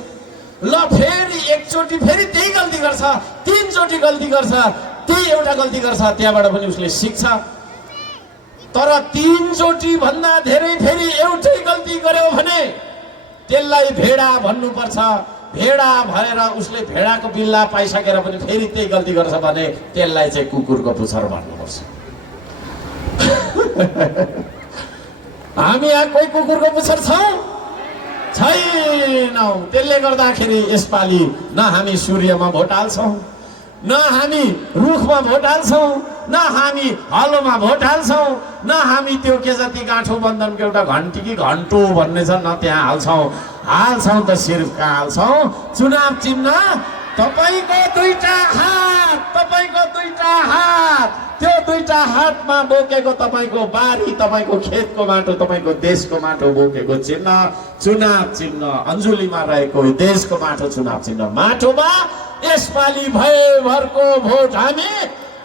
ल फेरि एकचोटि फेरि त्यही गल्ती गर्छ, 3 चोटि गल्ती गर्छ, त्यही एउटा गल्ती गर्छ, त्यहाँबाट पनि उसले सिक्छ। तर 3 चोटि भन्दा धेरै फेरि एउटै गल्ती गर्यो भने त्यसलाई भेडा भन्नुपर्छ। भेडा भएर उसले भेडाको बिल्ला पाइसकेर पनि फेरि त्यही गल्ती गर्छ भने त्यसलाई चाहिँ कुकुरको पुच्छर भन्नुपर्छ। हामी यहाँ कोही कुकुरको पुच्छर छौँ? छैनौँ। त्यसले गर्दाखेरि यसपालि न हामी सूर्यमा भोट हाल्छौँ, न हामी रुखमा भोट हाल्छौँ, न हामी हलोमा भोट हाल्छौँ, न हामी त्यो के जति गाँठो बन्धनको एउटा घन्टी कि घन्टो भन्ने छ न त्यहाँ हाल्छौँ त सिर्फ कहाँ हाल्छौँ? चुनाव चिन्ह तपाईँको 2टा हात, तपाईँको 2टा हात, त्यो 2टा हातमा बोकेको तपाईँको बारी, तपाईँको खेतको माटो, तपाईँको देशको माटो बोकेको चिन्ह, चुनाव चिन्ह अन्जुलीमा रहेको देशको माटो चुनाव चिन्ह माटोमा यसपालि भयभरको भोट हामी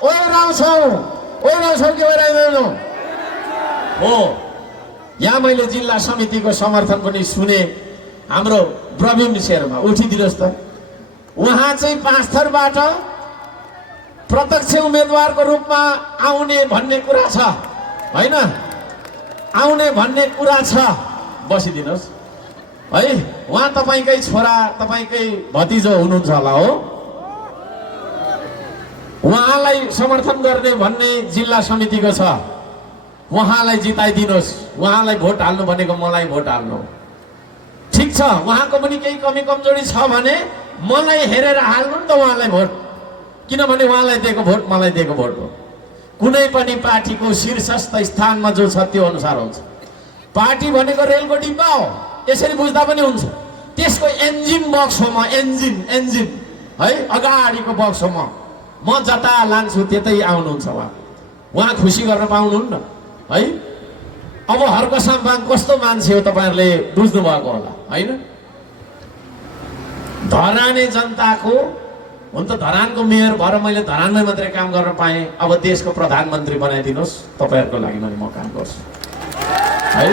ओराउँछौँ कि ओराउँदैनौँ हो। यहाँ मैले जिल्ला समितिको समर्थन पनि सुने। हाम्रो प्रवीण शेर्मा उठिदिनुहोस् त। उहाँ चाहिँ पाँचथरबाट प्रत्यक्ष उम्मेदवारको रूपमा आउने भन्ने कुरा छ हैन, आउने भन्ने कुरा छ। बसिदिनुहोस् है। उहाँ तपाईँकै छोरा, तपाईँकै भतिजो हुनुहुन्छ होला हो। उहाँलाई समर्थन गर्ने भन्ने जिल्ला समितिको छ। उहाँलाई जिताइदिनुहोस्। उहाँलाई भोट हाल्नु भनेको मलाई भोट हाल्नु। ठिक छ, उहाँको पनि केही कमी कमजोरी छ भने मलाई हेरेर हाल्नु नि त उहाँलाई भोट। किनभने उहाँलाई दिएको भोट मलाई दिएको भोट हो। कुनै पनि पार्टीको शीर्षस्थ स्थानमा जो छ त्यो अनुसार हुन्छ। पार्टी भनेको रेलको डिब्बा हो, यसरी बुझ्दा पनि हुन्छ। त्यसको इन्जिन बक्स हो म, इन्जिन है, अगाडिको बक्स हो म जता लान्छु त्यतै आउनुहुन्छ उहाँ। उहाँ खुसी गर्न पाउनुहुन्न है। अब हर्क साम्पाङ कस्तो मान्छे हो तपाईँहरूले बुझ्नु भएको होला होइन। धराने जनताको हुन त धरानको मेयर भएर मैले धरानमै मात्रै काम गर्न पाएँ। अब देशको प्रधानमन्त्री बनाइदिनुहोस्, तपाईँहरूको लागि म काम गर्छु है।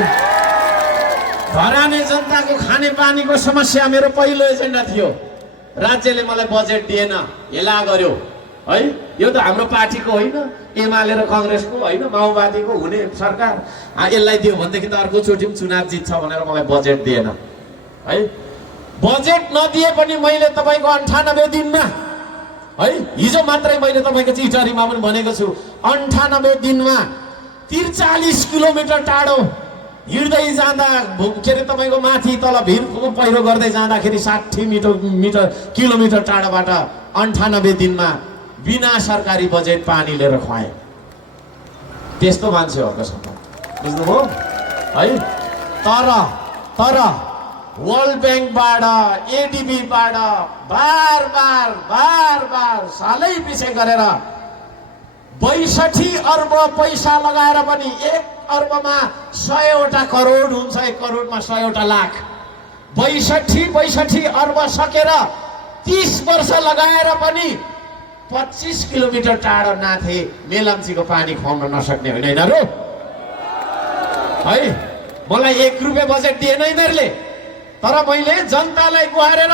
धराने जनताको खाने पानीको समस्या मेरो पहिलो एजेन्डा थियो। राज्यले मलाई बजेट दिएन, हेला गर्यो है। यो त हाम्रो पार्टीको होइन, एमाले र कांग्रेसको होइन, माओवादीको हुने सरकार। यसलाई दियो भनेदेखि त अर्कोचोटि पनि चुनाव जित्छ भनेर मलाई बजेट दिएन है। बजेट नदिए पनि मैले तपाईँको 98 दिनमा है, हिजो मात्रै मैले तपाईँको चिठरीमा पनि भनेको छु, 98 दिनमा 43 किलोमिटर टाढो हिँड्दै जाँदा के अरे तपाईँको माथि तल भिरको पहिरो गर्दै जाँदाखेरि 60 किलोमिटर टाढोबाट 98 दिनमा बिना सरकारी बजेट पानी लिएर खुवाए। त्यस्तो मान्छे हो कसम, बुझ्नुभयो है। तर वर्ल्ड ब्याङ्कबाट, एडिबीबाट बार सालै पछि गरेर 62 अर्ब पैसा लगाएर पनि 1 अर्बमा 100वटा करोड हुन्छ, 1 करोडमा 100वटा लाख। 62 अर्ब सकेर 30 वर्ष लगाएर पनि 25 किलोमिटर टाढो नाथे मेलम्चीको पानी खुवाउन नसक्ने होइन यिनीहरू है। मलाई 1 रुपियाँ बजेट दिएन यिनीहरूले, तर मैले जनतालाई गुहारेर,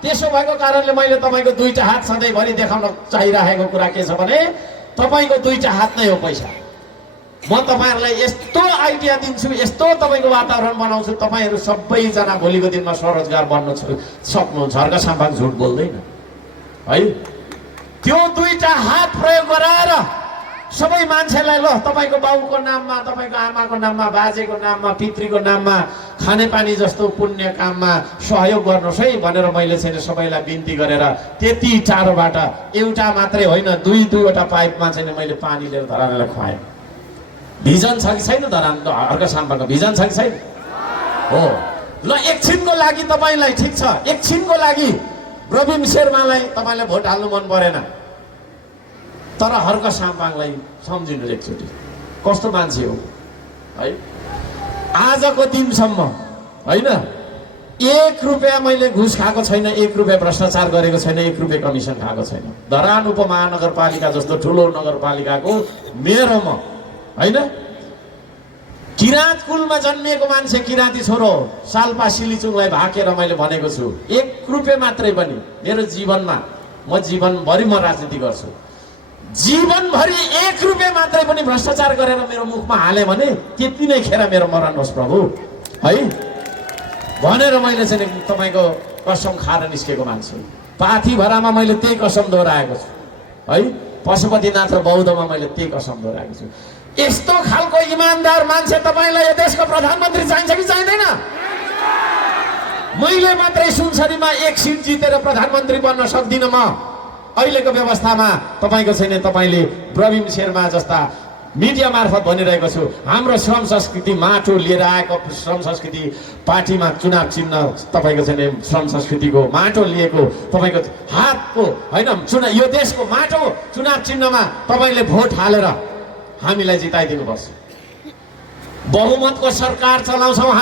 त्यसो भएको कारणले मैले तपाईँको दुईटा हात सधैँभरि देखाउन चाहिरहेको कुरा के छ भने तपाईँको दुईटा हात नै हो पैसा। म तपाईँहरूलाई यस्तो आइडिया दिन्छु, यस्तो तपाईँको वातावरण बनाउँछु, तपाईँहरू सबैजना भोलिको दिनमा स्वरोजगार बन्न सक्नुहुन्छ। हर्क साम्पाङ झुट बोल्दैन है। त्यो दुईटा हात प्रयोग गराएर सबै मान्छेलाई ल तपाईँको बाउको नाममा, तपाईँको आमाको नाममा, बाजेको नाममा, पितृको नाममा खानेपानी जस्तो पुण्य काममा सहयोग गर्नुहोस् है भनेर मैले चाहिँ सबैलाई बिन्ती गरेर त्यति टाढोबाट एउटा मात्रै होइन, दुईवटा पाइपमा चाहिँ मैले पानी लिएर धरानलाई खुवाएँ। भिजन छ कि छैन धरान हर्क साम्पाङको? भिजन छ कि छैन? हो ल, एकछिनको लागि तपाईँलाई ठिक छ, एकछिनको लागि प्रवीण शेर्मालाई तपाईँले भोट हाल्नु मन परेन, तर हर्क साम्पाङलाई सम्झिनुहोस् एकचोटि कस्तो मान्छे हो है। आजको दिनसम्म होइन 1 रुपियाँ मैले घुस खाएको छैन, 1 रुपियाँ भ्रष्टाचार गरेको छैन, 1 रुपियाँ कमिसन खाएको छैन। धरान उपमहानगरपालिका जस्तो ठुलो नगरपालिकाको मेयर हो म होइन। किराँत कुलमा जन्मिएको मान्छे, किराँती छोरो, साल्पा सिलिचुङलाई भाकेर मैले भनेको छु 1 रुपियाँ मात्रै पनि मेरो जीवनमा, म जीवनभरि म राजनीति गर्छु, जीवनभरि 1 रुपियाँ मात्रै पनि भ्रष्टाचार गरेर मेरो मुखमा हाले भने त्यति नै खेर मेरो मरण होस् प्रभु है भनेर मैले चाहिँ तपाईँको कसम खाएर निस्केको मान्छे। पाथीभरामा मैले त्यही कसम दोहोऱ्याएको छु है। पशुपतिनाथ र बौद्धमा मैले त्यही कसम दोहोऱ्याएको छु। यस्तो खालको इमानदार मान्छे तपाईँलाई यो देशको प्रधानमन्त्री चाहिन्छ कि चाहिँदैन? मैले मात्रै सुनसरीमा 1 सिट जितेर प्रधानमन्त्री बन्न सक्दिनँ म अहिलेको व्यवस्थामा। तपाईँको छैन, तपाईँले प्रवीण शेर्मा जस्ता मिडिया मार्फत भनिरहेको छु, हाम्रो श्रम संस्कृति माटो लिएर आएको श्रम संस्कृति पार्टीमा चुनाव चिन्ह तपाईँको छैन, श्रम संस्कृतिको माटो लिएको तपाईँको हातको होइन, यो देशको माटो चुनाव चिन्हमा तपाईँले भोट हालेर हामीलाई जिताइदिनुपर्छ। बहुमतको सरकार चलाउँछौँ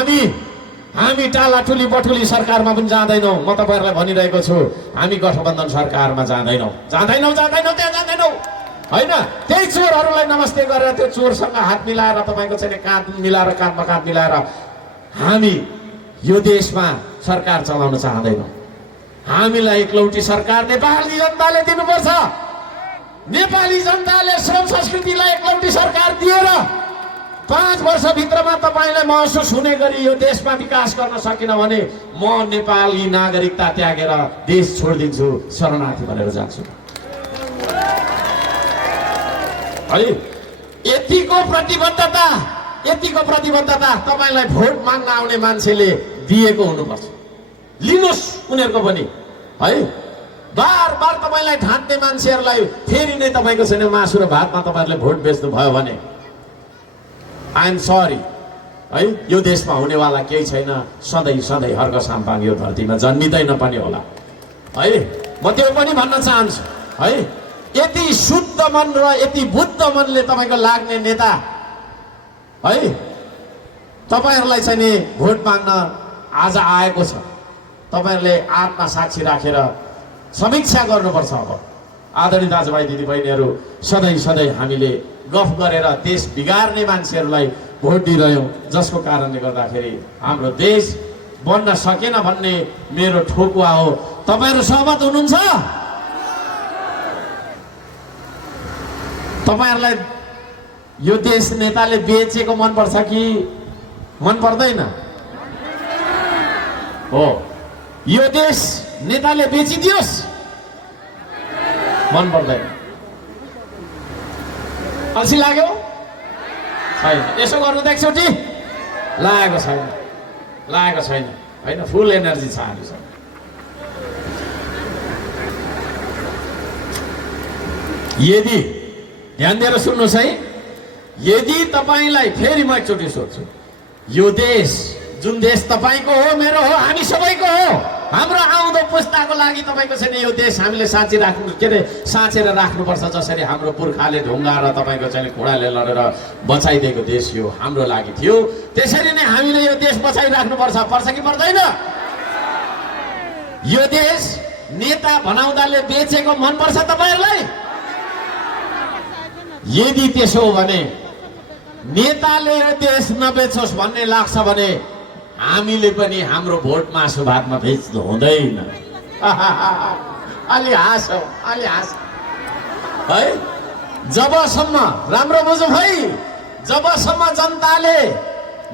हामी टालाटुली बटुली सरकारमा पनि जाँदैनौँ। म तपाईँहरूलाई भनिरहेको छु, हामी गठबन्धन सरकारमा जाँदैनौँ त्यहाँ जाँदैनौँ होइन। त्यही चोरहरूलाई नमस्ते गरेर त्यो चोरसँग हात मिलाएर तपाईँको चाहिँ काँध मिलाएर काँधमा काँध मिलाएर हामी यो देशमा सरकार चलाउन चाहँदैनौँ। हामीलाई एकलौटी सरकार नेपाली जनताले दिनुपर्छ। नेपाली जनताले श्रम संस्कृतिलाई एकलौटी सरकार दिएर 5 वर्षभित्रमा तपाईँलाई महसुस हुने गरी यो देशमा विकास गर्न सकिन भने म नेपाली नागरिकता त्यागेर देश छोडिदिन्छु, शरणार्थी भनेर जान्छु है। यतिको प्रतिबद्धता तपाईँलाई भोट माग्न आउने मान्छेले दिएको हुनुपर्छ। लिनुहोस् उनीहरूको पनि है। बार तपाईँलाई ढाँट्ने मान्छेहरूलाई फेरि नै तपाईँको छैन मासु र भातमा तपाईँहरूले भोट बेच्नु भयो भने आई एम सरी है। यो देशमा हुनेवाला केही छैन। सधैँ हर्क साम्पाङ यो धरतीमा जन्मिँदैन पनि होला है। म त्यो पनि भन्न चाहन्छु है। यति शुद्ध मन र यति बुद्ध मनले तपाईँको लाग्ने नेता है तपाईँहरूलाई चाहिँ नि भोट माग्न आज आएको छ। तपाईँहरूले आत्मा साक्षी राखेर समीक्षा गर्नुपर्छ। अब आदरणीय दाजुभाइ दिदीबहिनीहरू, सधैँ हामीले गफ गरेर देश बिगार्ने मान्छेहरूलाई भोट दिइरह्यौँ, जसको कारणले गर्दाखेरि हाम्रो देश बन्न सकेन भन्ने मेरो ठोकुवा हो। तपाईँहरू सहमत हुनुहुन्छ? तपाईँहरूलाई यो देश नेताले बेचेको मनपर्छ कि मन पर्दैन? हो, यो देश नेताले बेचिदियोस्, मन पर्दैन। अल्छी लाग्यो छैन? यसो गर्नु त एकचोटि लागेको छैन होइन। फुल एनर्जी छ हामीसँग। यदि ध्यान दिएर सुन्नुहोस् है, यदि तपाईँलाई फेरि म एकचोटि सोध्छु, यो देश जुन देश तपाईँको हो, मेरो हो, हामी सबैको हो, हाम्रो आउँदो पुस्ताको लागि तपाईँको छैन यो देश हामीले साँचेर राख्नुपर्छ। जसरी हाम्रो पुर्खाले ढुङ्गा र तपाईँको चाहिँ घोडाले लडेर बचाइदिएको देश यो हाम्रो लागि थियो, त्यसरी नै हामीले यो देश बचाइराख्नुपर्छ। पर्छ कि पर्दैन? यो देश नेता बनाउँदाले बेचेको मनपर्छ तपाईँहरूलाई? यदि त्यसो हो भने नेताले यो देश नबेचोस् भन्ने लाग्छ भने हामीले पनि हाम्रो भोट मासु भातमा बेच्नु हुँदैन। अलि हाँस है। जबसम्म राम्रो बुझौँ है, जबसम्म जनताले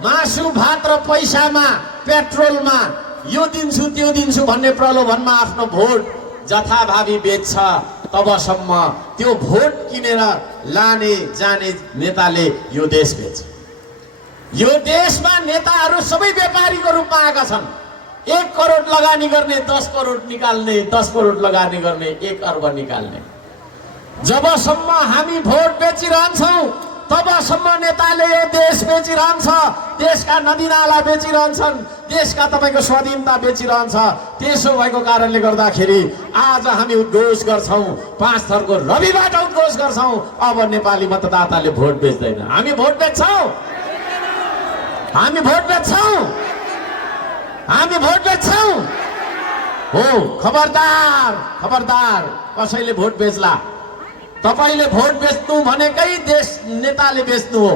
मासु भात र पैसामा पेट्रोलमा यो दिन्छु त्यो दिन्छु भन्ने प्रलोभनमा आफ्नो भोट जथाभावी बेच्छ, तबसम्म त्यो भोट किनेर लाने जाने नेताले यो देश बेच्छ। यो देशमा नेताहरू सबै व्यापारीको रूपमा आएका छन्। 1 करोड लगानी गर्ने 10 करोड निकाल्ने, 10 करोड लगानी गर्ने 1 अर्ब निकाल्ने। जबसम्म हामी भोट बेचिरहन्छौँ तबसम्म नेताले यो देश बेचिरहन्छ, देशका नदीनाला बेचिरहन्छन्, देशका तपाईँको स्वाधीनता बेचिरहन्छ। त्यसो भएको कारणले गर्दाखेरि आज हामी उद्घोष गर्छौँ, 5 थरको रविबाट उद्घोष गर्छौँ, अब नेपाली मतदाताले भोट बेच्दैन। हामी भोट बेच्छौँ, हामी भोट बेच्छौँ हो। खबरदार कसैले भोट बेच्ला। तपाईले भोट बेच्नु भनेकै देश नेताले बेच्नु हो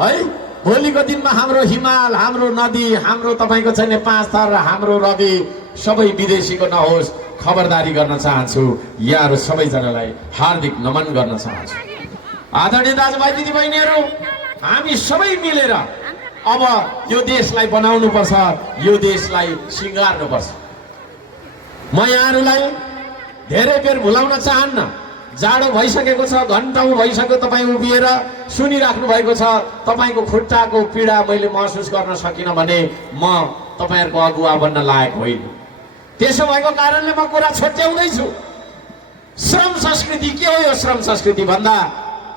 है। भोलिको दिनमा हाम्रो हिमाल, हाम्रो नदी, हाम्रो तपाईँको चाहिँ 5 थर, हाम्रो रवि सबै विदेशीको नहोस्, खबरदारी गर्न चाहन्छु। यहाँहरू सबैजनालाई हार्दिक नमन गर्न चाहन्छु। आदरणीय दाजुभाइ दिदीबहिनीहरू, हामी सबै मिलेर अब यो देशलाई बनाउनु पर्छ, यो देशलाई सिंगार्नुपर्छ। म यहाँहरूलाई धेरै बेर भुलाउन चाहन्न। जाडो भइसकेको छ, घन्टौँ भइसक्यो तपाईँ उभिएर सुनिराख्नु भएको छ। तपाईँको खुट्टाको पीडा मैले महसुस गर्न सकिनँ भने म तपाईँहरूको अगुवा बन्न लायक होइन। त्यसो भएको कारणले म कुरा छोट्याउँदैछु। श्रम संस्कृति के हो? यो श्रम संस्कृति भन्दा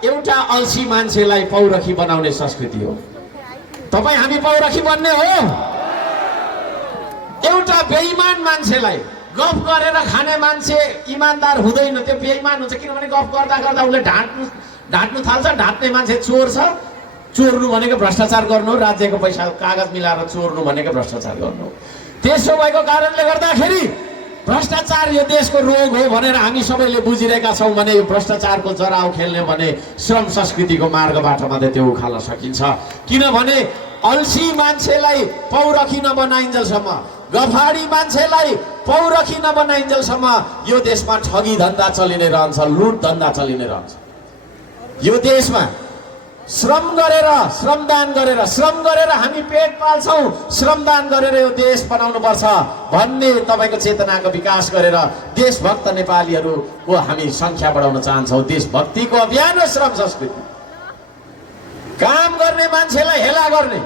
एउटा अल्छी मान्छेलाई पौरखी बनाउने संस्कृति हो। तपाईँ हामी पौरखी बन्ने हो? एउटा बेइमान मान्छेलाई, गफ गरेर खाने मान्छे इमानदार हुँदैन, त्यो बेइमान हुन्छ। किनभने गफ गर्दा गर्दा उसले ढाँट्नु थाल्छ, ढाँट्ने मान्छे चोर छ, चोर्नु भनेको भ्रष्टाचार गर्नु, राज्यको पैसा कागज मिलाएर चोर्नु भनेको भ्रष्टाचार गर्नु। त्यसो भएको कारणले गर्दाखेरि भ्रष्टाचार यो देशको रोग हो भनेर हामी सबैले बुझिरहेका छौँ भने यो भ्रष्टाचारको जराउ खेल्ने भने श्रम संस्कृतिको मार्गबाट मात्रै त्यो उखाल्न सकिन्छ। किनभने अल्छी मान्छेलाई पौरखी नबनाइन्जेलसम्म, गफाडी मान्छेलाई पौरखी नबनाइन्जेलसम्म यो देशमा ठगी धन्दा चलि नै रहन्छ, लुट धन्दा चलि नै रहन्छ। यो देशमा श्रम गरेर, श्रमदान गरेर हामी पेट पाल्छौँ, श्रमदान गरेर यो देश बनाउनु पर्छ भन्ने तपाईँको चेतनाको विकास गरेर देशभक्त नेपालीहरूको हामी संख्या बढाउन चाहन्छौँ। देशभक्तिको अभियान र श्रम संस्कृति, काम गर्ने मान्छेलाई हेला गर्ने,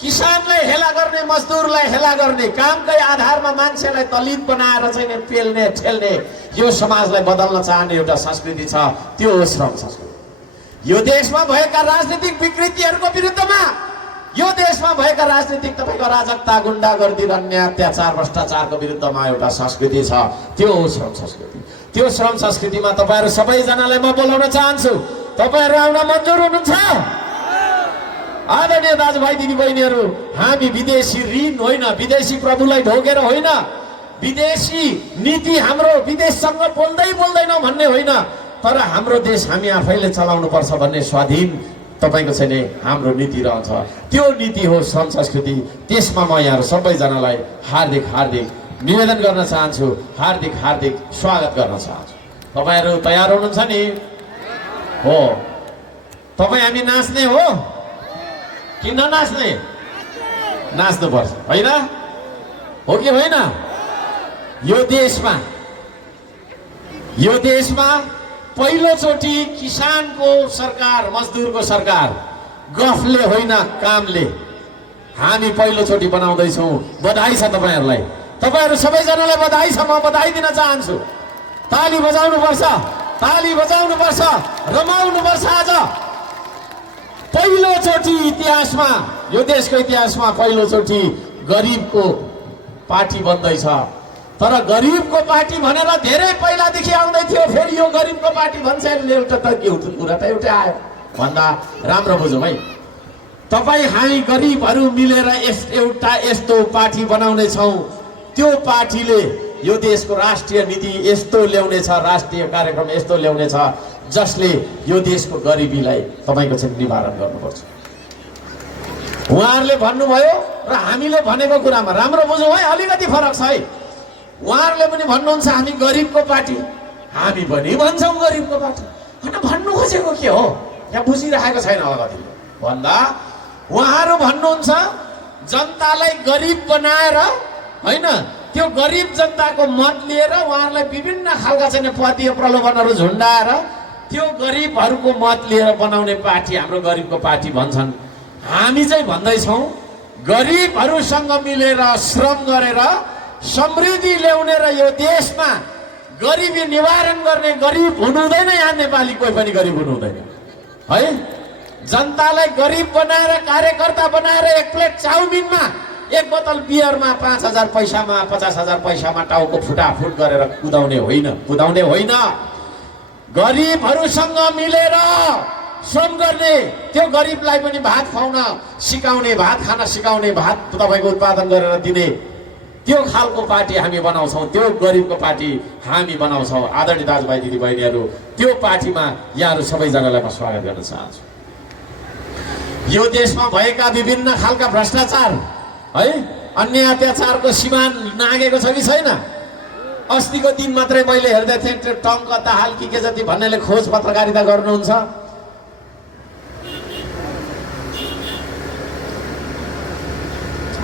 किसानलाई हेला गर्ने, मजदुरलाई हेला गर्ने, कामकै आधारमा मान्छेलाई दलित बनाएर चाहिँ पेल्ने ठेल्ने यो समाजलाई बदल्न चाहने एउटा संस्कृति छ, त्यो हो श्रम संस्कृति। यो देशमा भएका राजनीतिक विकृतिहरूको विरुद्धमा, यो देशमा भएका राजनीतिक तपाईँको अराजकता, गुण्डागर्दी, अन्याय, अत्याचार, भ्रष्टाचारको विरुद्धमा एउटा संस्कृति छ, त्यो हो श्रम संस्कृति। त्यो श्रम संस्कृतिमा तपाईँहरू सबैजनालाई म बोलाउन चाहन्छु। तपाईँहरू आउन मन्जुर हुनुहुन्छ? आदरणीय दाजुभाइ दिदीबहिनीहरू, हामी विदेशी ऋण होइन, विदेशी प्रभुलाई ढोकेर होइन, विदेशी नीति हाम्रो विदेशसँग बोल्दैनौँ भन्ने होइन, तर हाम्रो देश हामी आफैले चलाउनु पर्छ भन्ने स्वाधीन तपाईँको चाहिँ नि हाम्रो नीति रहन्छ। त्यो नीति हो श्रम संस्कृति। त्यसमा म यहाँहरू सबैजनालाई हार्दिक हार्दिक निवेदन गर्न चाहन्छु, हार्दिक हार्दिक स्वागत गर्न चाहन्छु। तपाईँहरू तयार हुनुहुन्छ नि? हो। तपाईँ हामी नाच्ने हो कि ननाच्ने? नाच्नुपर्छ होइन? हो कि होइन? यो देशमा पहिलोचोटि किसानको सरकार, मजदुरको सरकार, गफले होइन कामले हामी पहिलोचोटि बनाउँदैछौँ। बधाई छ तपाईँहरूलाई, तपाईँहरू सबैजनालाई बधाई छ। म बधाई दिन चाहन्छु। ताली बजाउनुपर्छ, ताली बजाउनुपर्छ, रमाउनुपर्छ। आज पहिलोचोटि इतिहासमा, यो देशको इतिहासमा पहिलोचोटि गरिबको पार्टी बन्दैछ। तर गरिबको पार्टी भनेर धेरै पहिलादेखि आउँदै थियो, फेरि यो गरिबको पार्टी भन्छ, एउटा त के कुरा त एउटै आयो भन्दा राम्रो बुझौँ है। तपाईँ हामी गरिबहरू मिलेर एउटा यस्तो पार्टी बनाउने छौँ, त्यो पार्टीले यो देशको राष्ट्रिय नीति यस्तो ल्याउनेछ, राष्ट्रिय कार्यक्रम यस्तो ल्याउनेछ जसले यो देशको गरिबीलाई तपाईँको चाहिँ निवारण गर्नुपर्छ। उहाँहरूले भन्नुभयो र हामीले भनेको कुरामा राम्रो बुझौँ है, अलिकति फरक छ है। उहाँहरूले पनि भन्नुहुन्छ हामी गरिबको पार्टी, हामी पनि भन्छौँ गरिबको पार्टी। होइन, भन्नु खोजेको के हो यहाँ बुझिरहेको छैन होला कतिले भन्दा, उहाँहरू भन्नुहुन्छ जनतालाई गरिब बनाएर होइन, त्यो गरिब जनताको मत लिएर उहाँहरूलाई विभिन्न खालका चाहिँ पदीय प्रलोभनहरू झुन्डाएर त्यो गरिबहरूको मत लिएर बनाउने पार्टी हाम्रो गरिबको पार्टी भन्छन्। हामी चाहिँ भन्दैछौँ गरिबहरूसँग मिलेर श्रम गरेर समृद्धि ल्याउने र यो देशमा गरिबी निवारण गर्ने, गरिब हुनु हुँदैन यहाँ नेपाली, कोही पनि गरिब हुनु हुँदैन है। जनतालाई गरिब बनाएर, कार्यकर्ता बनाएर एक प्लेट चाउमिनमा, एक बोतल बियरमा 5,000 पैसामा, 50,000 पैसामा टाउको फुटाफुट गरेर कुदाउने होइन। गरिबहरूसँग मिलेर श्रम गर्ने, त्यो गरिबलाई पनि भात खुवाउन सिकाउने, भात खान सिकाउने, भात तपाईँको उत्पादन गरेर दिने, त्यो खालको पार्टी हामी बनाउँछौँ। त्यो गरिबको पार्टी हामी बनाउँछौँ। आदरणीय दाजुभाइ दिदीबहिनीहरू, त्यो पार्टीमा यहाँहरू सबैजनालाई म स्वागत गर्न चाहन्छु। यो देशमा भएका विभिन्न खालका भ्रष्टाचार है, अन्याय अत्याचारको सीमा नागेको छ कि छैन? अस्तिको दिन मात्रै मैले हेर्दै थिएँ, टङ्क दाहाल के जति भन्नेले खोज पत्रकारिता गर्नुहुन्छ।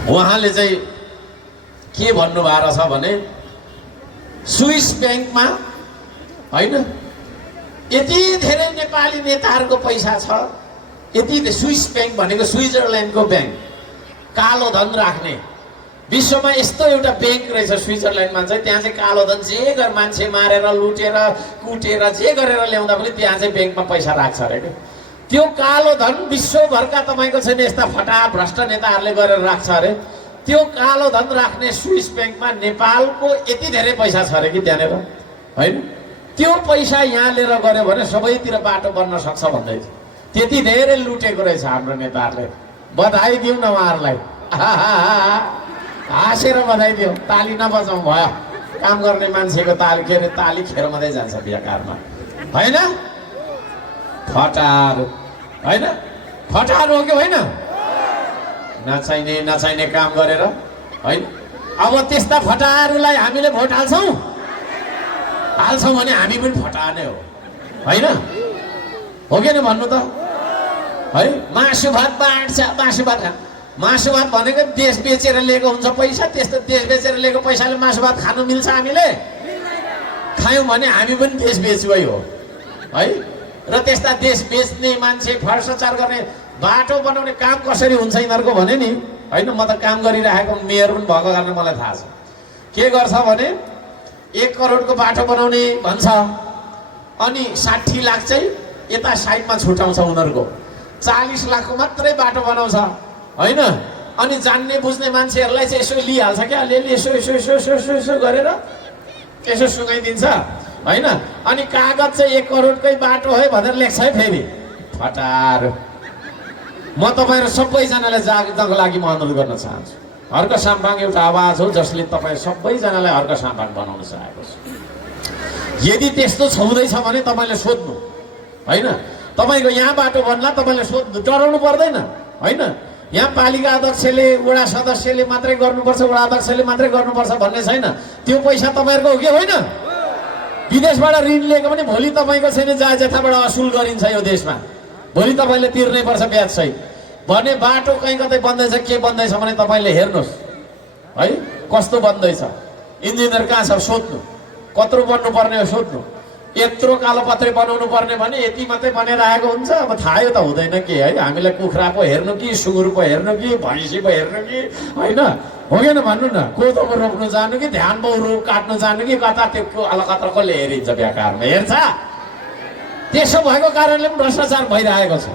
उहाँले चाहिँ के भन्नुभएको छ भने स्विस ब्याङ्कमा होइन यति धेरै नेपाली नेताहरूको पैसा छ, यति स्विस ब्याङ्क भनेको स्विजरल्यान्डको ब्याङ्क, कालो धन राख्ने विश्वमा यस्तो एउटा ब्याङ्क रहेछ स्विजरल्यान्डमा चाहिँ। त्यहाँ चाहिँ कालो धन जे गरेर मान्छे मारेर लुटेर कुटेर जे गरेर ल्याउँदा पनि त्यहाँ चाहिँ ब्याङ्कमा पैसा राख्छ अरे के। त्यो कालो धन विश्वभरका तपाईँको छैन यस्ता फटा भ्रष्ट नेताहरूले गरेर राख्छ अरे। त्यो कालो धन राख्ने स्विस ब्याङ्कमा नेपालको यति धेरै पैसा छ अरे कि त्यहाँनिर होइन। त्यो पैसा यहाँ लिएर गऱ्यो भने सबैतिर बाटो बन्न सक्छ भन्दै थियो। त्यति धेरै लुटेको रहेछ हाम्रो नेताहरूले। बधाई दिउँ न उहाँहरूलाई, हाँसेर बधाई दिउँ, ताली नबजाउँ भयो। काम गर्ने मान्छेको ताली के अरे ताली खेर मात्रै जान्छ बिहाकारमा, होइन? फटार होइन, फटार हो कि होइन? नचाहिने काम गरेर होइन। अब त्यस्ता फटाहरूलाई हामीले भोट हाल्छौँ भने हामी पनि फटा नै हो, होइन? हो कि न भन्नु त है? मासु भात बाँड्छ, मासु भात भनेको देश बेचेर लिएको हुन्छ पैसा। त्यस्तो देश बेचेर लिएको पैसाले मासु भात खानु मिल्छ? हामीले खायौँ भने हामी पनि देश बेचुवै हो, है? र त्यस्ता देश बेच्ने मान्छे, भ्रष्टाचार गर्ने, बाटो बनाउने काम कसरी हुन्छ यिनीहरूको भने नि, होइन? म त काम गरिरहेको मेयर पनि भएको कारणले मलाई थाहा छ। के गर्छ भने 1 करोडको बाटो बनाउने भन्छ, अनि 60 लाख चाहिँ यता साइडमा छुटाउँछ उनीहरूको। 40 लाखको मात्रै बाटो बनाउँछ, होइन? अनि जान्ने बुझ्ने मान्छेहरूलाई चाहिँ यसो लिइहाल्छ क्या, अलिअलि यसो यसो यसो यसो यसो यसो गरेर यसो सुनाइदिन्छ, होइन? अनि कागज चाहिँ 1 करोडकै बाटो है भनेर लेख्छ है फेरि। फटार। म तपाईँहरू सबैजनालाई जाग्नको लागि म अनुरोध गर्न चाहन्छु। हर्क साम्बाङ एउटा आवाज हो जसले तपाईँ सबैजनालाई हर्क साम्बाङ बनाउन चाहेको छ। यदि त्यस्तो छँदैछ भने तपाईँले सोध्नु, होइन? तपाईँको यहाँ बाटो बन्ला, तपाईँले सोध्नु, डराउनु पर्दैन, होइन? यहाँ पालिका अध्यक्षले, वडा सदस्यले मात्रै गर्नुपर्छ, वडा अध्यक्षले मात्रै गर्नुपर्छ भन्ने छैन। त्यो पैसा तपाईँहरूको हो कि होइन? विदेशबाट ऋण लिएको पनि भोलि तपाईँको छैन, जहाँ जथाबाट असुल गरिन्छ यो देशमा, भोलि तपाईँले तिर्नै पर्छ ब्याज सहित। भने बाटो कहीँ कतै बन्दैछ, के बन्दैछ भने तपाईँले हेर्नुहोस् है, कस्तो बन्दैछ। इन्जिनियर कहाँ छ सोध्नु, कत्रो बन्नुपर्ने हो सोध्नु। यत्रो कालोपत्रे बनाउनु पर्ने भने यति मात्रै बनेर आएको हुन्छ। अब थाहै त हुँदैन के, है? हामीलाई कुखुरा पो हेर्नु कि, सुँगुर पो हेर्नु कि, भैँसी पो हेर्नु कि, होइन? हो कि न भन्नु न? कोदो पो रोप्नु जानु कि, ध्यान पो काट्नु जानु कि, कता त्यो अलकत्र कसले हेरिन्छ व्यापारमा, हेर्छ? त्यसो भएको कारणले पनि भ्रष्टाचार भइरहेको छ।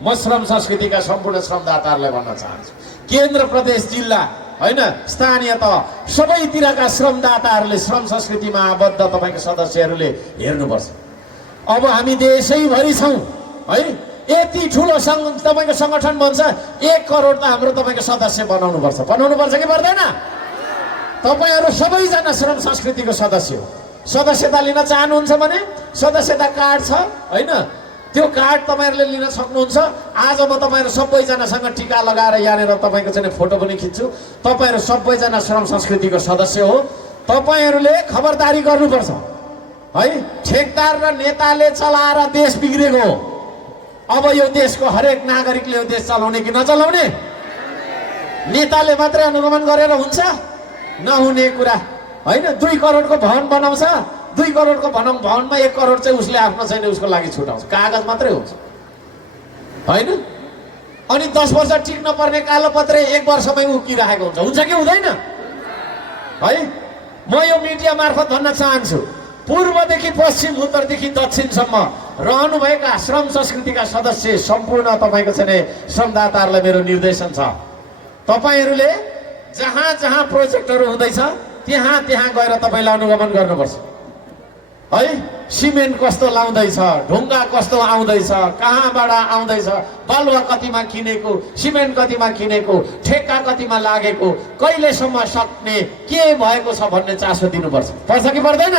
म श्रम संस्कृतिका सम्पूर्ण श्रमदाताहरूलाई भन्न चाहन्छु, केन्द्र प्रदेश जिल्ला, होइन, स्थानीय तह सबैतिरका श्रमदाताहरूले, श्रम संस्कृतिमा आबद्ध तपाईँको सदस्यहरूले हेर्नुपर्छ। अब हामी देशैभरि छौँ, है? यति ठुलो तपाईँको सङ्गठन बन्छ, 1 करोड त हाम्रो तपाईँको सदस्य बनाउनुपर्छ कि पर्दैन? तपाईँहरू सबैजना श्रम संस्कृतिको सदस्य हो। सदस्यता लिन चाहनुहुन्छ भने सदस्यता कार्ड छ, होइन? त्यो कार्ड तपाईँहरूले लिन सक्नुहुन्छ। आज म तपाईँहरू सबैजनासँग टिका लगाएर यहाँनिर तपाईँको चाहिँ फोटो पनि खिच्छु। तपाईँहरू सबैजना श्रम संस्कृतिको सदस्य हो। तपाईँहरूले खबरदारी गर्नुपर्छ, है? ठेकदार र नेताले चलाएर देश बिग्रेको हो। अब यो देशको हरेक नागरिकले यो देश चलाउने कि नचलाउने? नेताले मात्रै अनुगमन गरेर हुन्छ? नहुने कुरा, होइन? 2 करोडको भवन बनाउँछ, 2 करोडको भवनमा 1 करोड चाहिँ उसले आफ्नो छैन, उसको लागि छुटाउँछ, कागज मात्रै हुन्छ, होइन? अनि 10 वर्ष टिक्न पर्ने कालोपत्रे 1 वर्षमै उकिरहेको हुन्छ कि हुँदैन, है? म यो मिडिया मार्फत भन्न चाहन्छु, पूर्वदेखि पश्चिम, उत्तरदेखि दक्षिणसम्म रहनुभएका श्रम संस्कृतिका सदस्य सम्पूर्ण तपाईँको चाहिँ श्रमदाताहरूलाई मेरो निर्देशन छ, तपाईँहरूले जहाँ जहाँ प्रोजेक्टहरू हुँदैछ त्यहाँ गएर तपाईँले अनुगमन गर्नुपर्छ, है? सिमेन्ट कस्तो लाउँदैछ, ढुङ्गा कस्तो आउँदैछ, कहाँबाट आउँदैछ, बालुवा कतिमा किनेको, सिमेन्ट कतिमा किनेको, ठेक्का कतिमा लागेको, कहिलेसम्म सक्ने, के भएको छ भन्ने चासो दिनुपर्छ, पर्छ कि पर्दैन?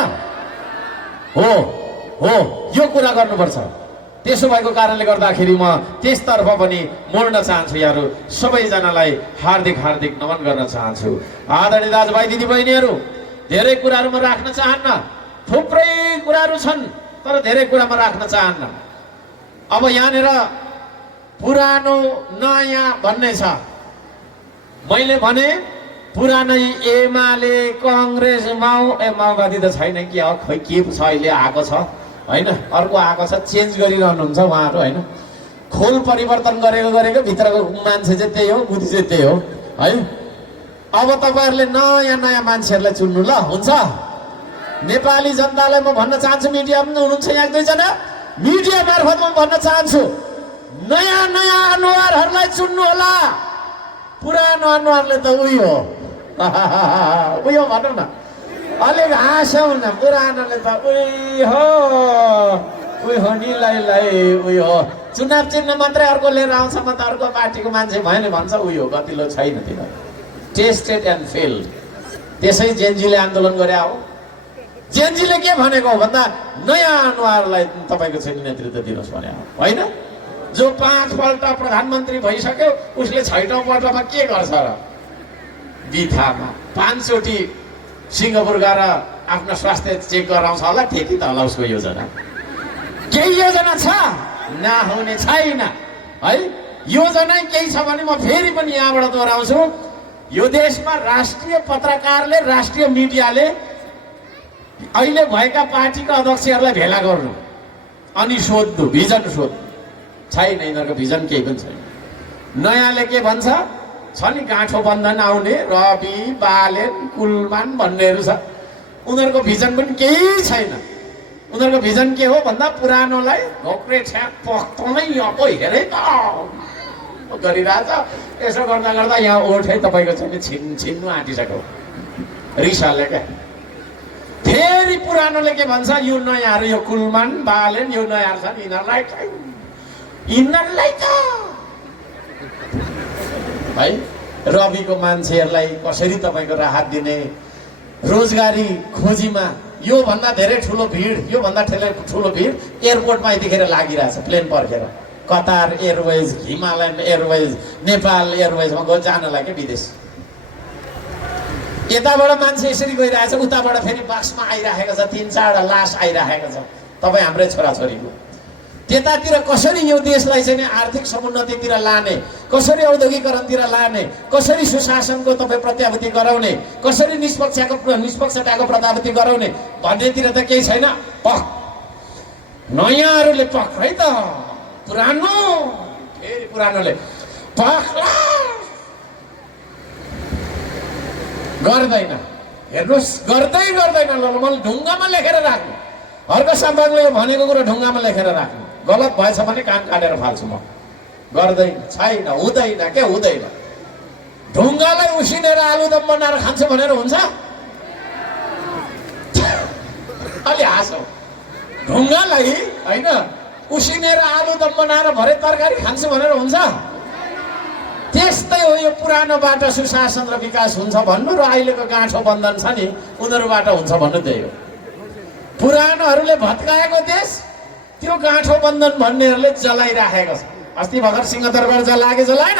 हो, यो कुरा गर्नुपर्छ। त्यसो भएको कारणले गर्दाखेरि म त्यसतर्फ पनि मोड्न चाहन्छु। यहाँहरू सबैजनालाई हार्दिक नमन गर्न चाहन्छु। आदरणीय दाजुभाइ दिदीबहिनीहरू, धेरै कुराहरू म राख्न चाहन्न, थुप्रै कुराहरू छन्, तर धेरै कुरा म राख्न चाहन्न। अब यहाँनिर पुरानो नयाँ भन्ने छ। मैले भने पुरानै एमाले, कङ्ग्रेस, माओवादी त छैन कि, खै के छ अहिले आएको छ, होइन? अर्को आएको छ, चेन्ज गरिरहनुहुन्छ उहाँहरू, होइन? खोल परिवर्तन गरेको भित्रको मान्छे चाहिँ त्यही हो, बुद्धि चाहिँ त्यही हो, है? अब तपाईँहरूले नयाँ मान्छेहरूलाई चुन्नु, ल? हुन्छ? नेपाली जनतालाई म भन्न चाहन्छु, मिडिया पनि हुनुहुन्छ यहाँ 1-2 जना, मिडिया मार्फत म भन्न चाहन्छु, नयाँ अनुहारहरूलाई चुन्नु होला। पुरानो अनुहारले त उही हो भनौँ न, अलिक हाँसौँ न पुरानोले त उही हो नि उही हो चुनाव चिन्ह मात्रै अर्को लिएर आउँछ म त अर्को पार्टीको मान्छे भयो नि भन्छ उही हो गतिलो छैन तिनीहरू टेस्टेड एन्ड फेल्ड त्यसै जेनजीले आन्दोलन गरे हो जेनजीले के भनेको हो भन्दा नयाँ अनुहारलाई तपाईँको चाहिँ नेतृत्व दिनुहोस् भने होइन जो 5 पल्ट प्रधानमन्त्री भइसक्यो उसले 6औं पल्टमा के गर्छ र बिथामा 5 चोटि सिङ्गापुर गएर आफ्नो स्वास्थ्य चेक गराउँछ होला त्यति त होला उसको योजना केही योजना छ नहुने छैन है योजना केही छ भने म फेरि पनि यहाँबाट दोहोऱ्याउँछु यो देशमा राष्ट्रिय पत्रकारले राष्ट्रिय मिडियाले अहिले भएका पार्टीका अध्यक्षहरूलाई भेला गर्नु अनि सोध्नु भिजन सोध्नु छैन यिनीहरूको भिजन केही पनि छैन नयाँले के भन्छ छ नि गाँठो बन्धन आउने रवि बालेन कुलमान भन्नेहरू छ उनीहरूको भिजन पनि केही छैन उनीहरूको भिजन के हो भन्दा पुरानोलाई घोक्रे छ्याप पख्तमै अब हेरै त गरिरहेछ यसो गर्दा गर्दा यहाँ ओठै तपाईँको चाहिँ छिन्नु आँटिसक्यो रिसाले क्या फेरि पुरानोले के भन्छ यो नयाँहरू यो कुलमान बालेन यो नयाँहरू छ नि यिनीहरूलाई त है रविको मान्छेहरूलाई कसरी तपाईँको राहत दिने रोजगारी खोजीमा योभन्दा धेरै ठुलो भिड योभन्दा ठुलो भिड एयरपोर्टमा यतिखेर लागिरहेछ प्लेन पर्खेर Qatar airways Himalayan airways Nepal एयरवेजमा गयो जानलाई के विदेश यताबाट मान्छे यसरी गइरहेछ उताबाट फेरि बसमा आइरहेको छ 3-4 लास आइरहेको छ तपाईँ हाम्रै छोराछोरीको त्यतातिर कसरी यो देशलाई चाहिँ आर्थिक समुन्नतितिर लाने कसरी औद्योगिकरणतिर लाने कसरी सुशासनको तपाईँ प्रत्याभूति गराउने कसरी निष्पक्षताको प्रत्याभूति गराउने भन्नेतिर त केही छैन पख नयाँहरूले पख है त पुरानो फेरि पुरानोले पखला गर्दैन हेर्नुहोस् गर्दैन ल ढुङ्गामा लेखेर राख्नु अर्को सम्भागले भनेको कुरा ढुङ्गामा लेखेर राख्नु गलत भएछ भने कान काटेर फाल्छु म गर्दैन छैन हुँदैन के हुँदैन ढुङ्गालाई उसिनेर आलुदम बनाएर खान्छु भनेर हुन्छ अलि हाँसो ढुङ्गालाई होइन उसिनेर आलुदम बनाएर भरे तरकारी खान्छु भनेर हुन्छ त्यस्तै हो यो पुरानोबाट सुशासन र विकास हुन्छ भन्नु र अहिलेको गाँठो बन्धन छ नि उनीहरूबाट हुन्छ भन्नु त्यही हो पुरानोहरूले भत्काएको देश त्यो गाँठो बन्धन भन्नेहरूले जलाइराखेको छ अस्ति भर्खर सिंहदरबार जलाएन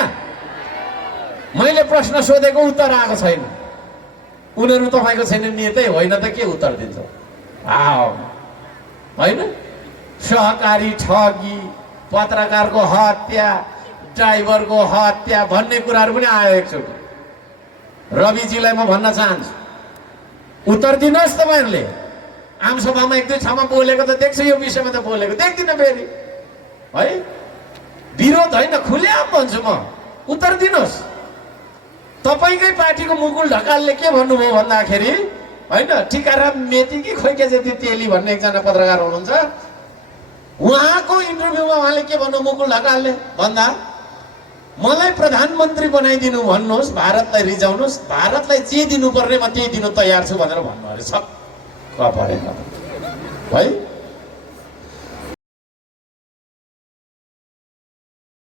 मैले प्रश्न सोधेको उत्तर आएको छैन उनीहरू तपाईँको छैन नेतै होइन त के उत्तर दिन्छ होइन सहकारी ठगी पत्रकारको हत्या ड्राइभरको हत्या भन्ने कुराहरू पनि आयो एकचोटि रविजीलाई म भन्न चाहन्छु उत्तर दिनुहोस् तपाईँहरूले आमसभामा 1-2 ठाउँमा बोलेको त देख्छु यो विषयमा त बोलेको देख्दिनँ फेरि है विरोध होइन खुलेआम भन्छु म उत्तर दिनुहोस् तपाईँकै पार्टीको मुकुल ढकालले के भन्नुभयो भन्दाखेरि होइन टिकाराम मेती कि खोइ के जति तेली भन्ने एकजना पत्रकार हुनुहुन्छ उहाँको इन्टरभ्यूमा उहाँले के भन्नु मुकुल ढकालले भन्दा मलाई प्रधानमन्त्री बनाइदिनु भन्नुहोस् भारतलाई रिजाउनुहोस् भारतलाई जे दिनुपर्ने म त्यही दिनु तयार छु भनेर भन्नु अरे छ परेन है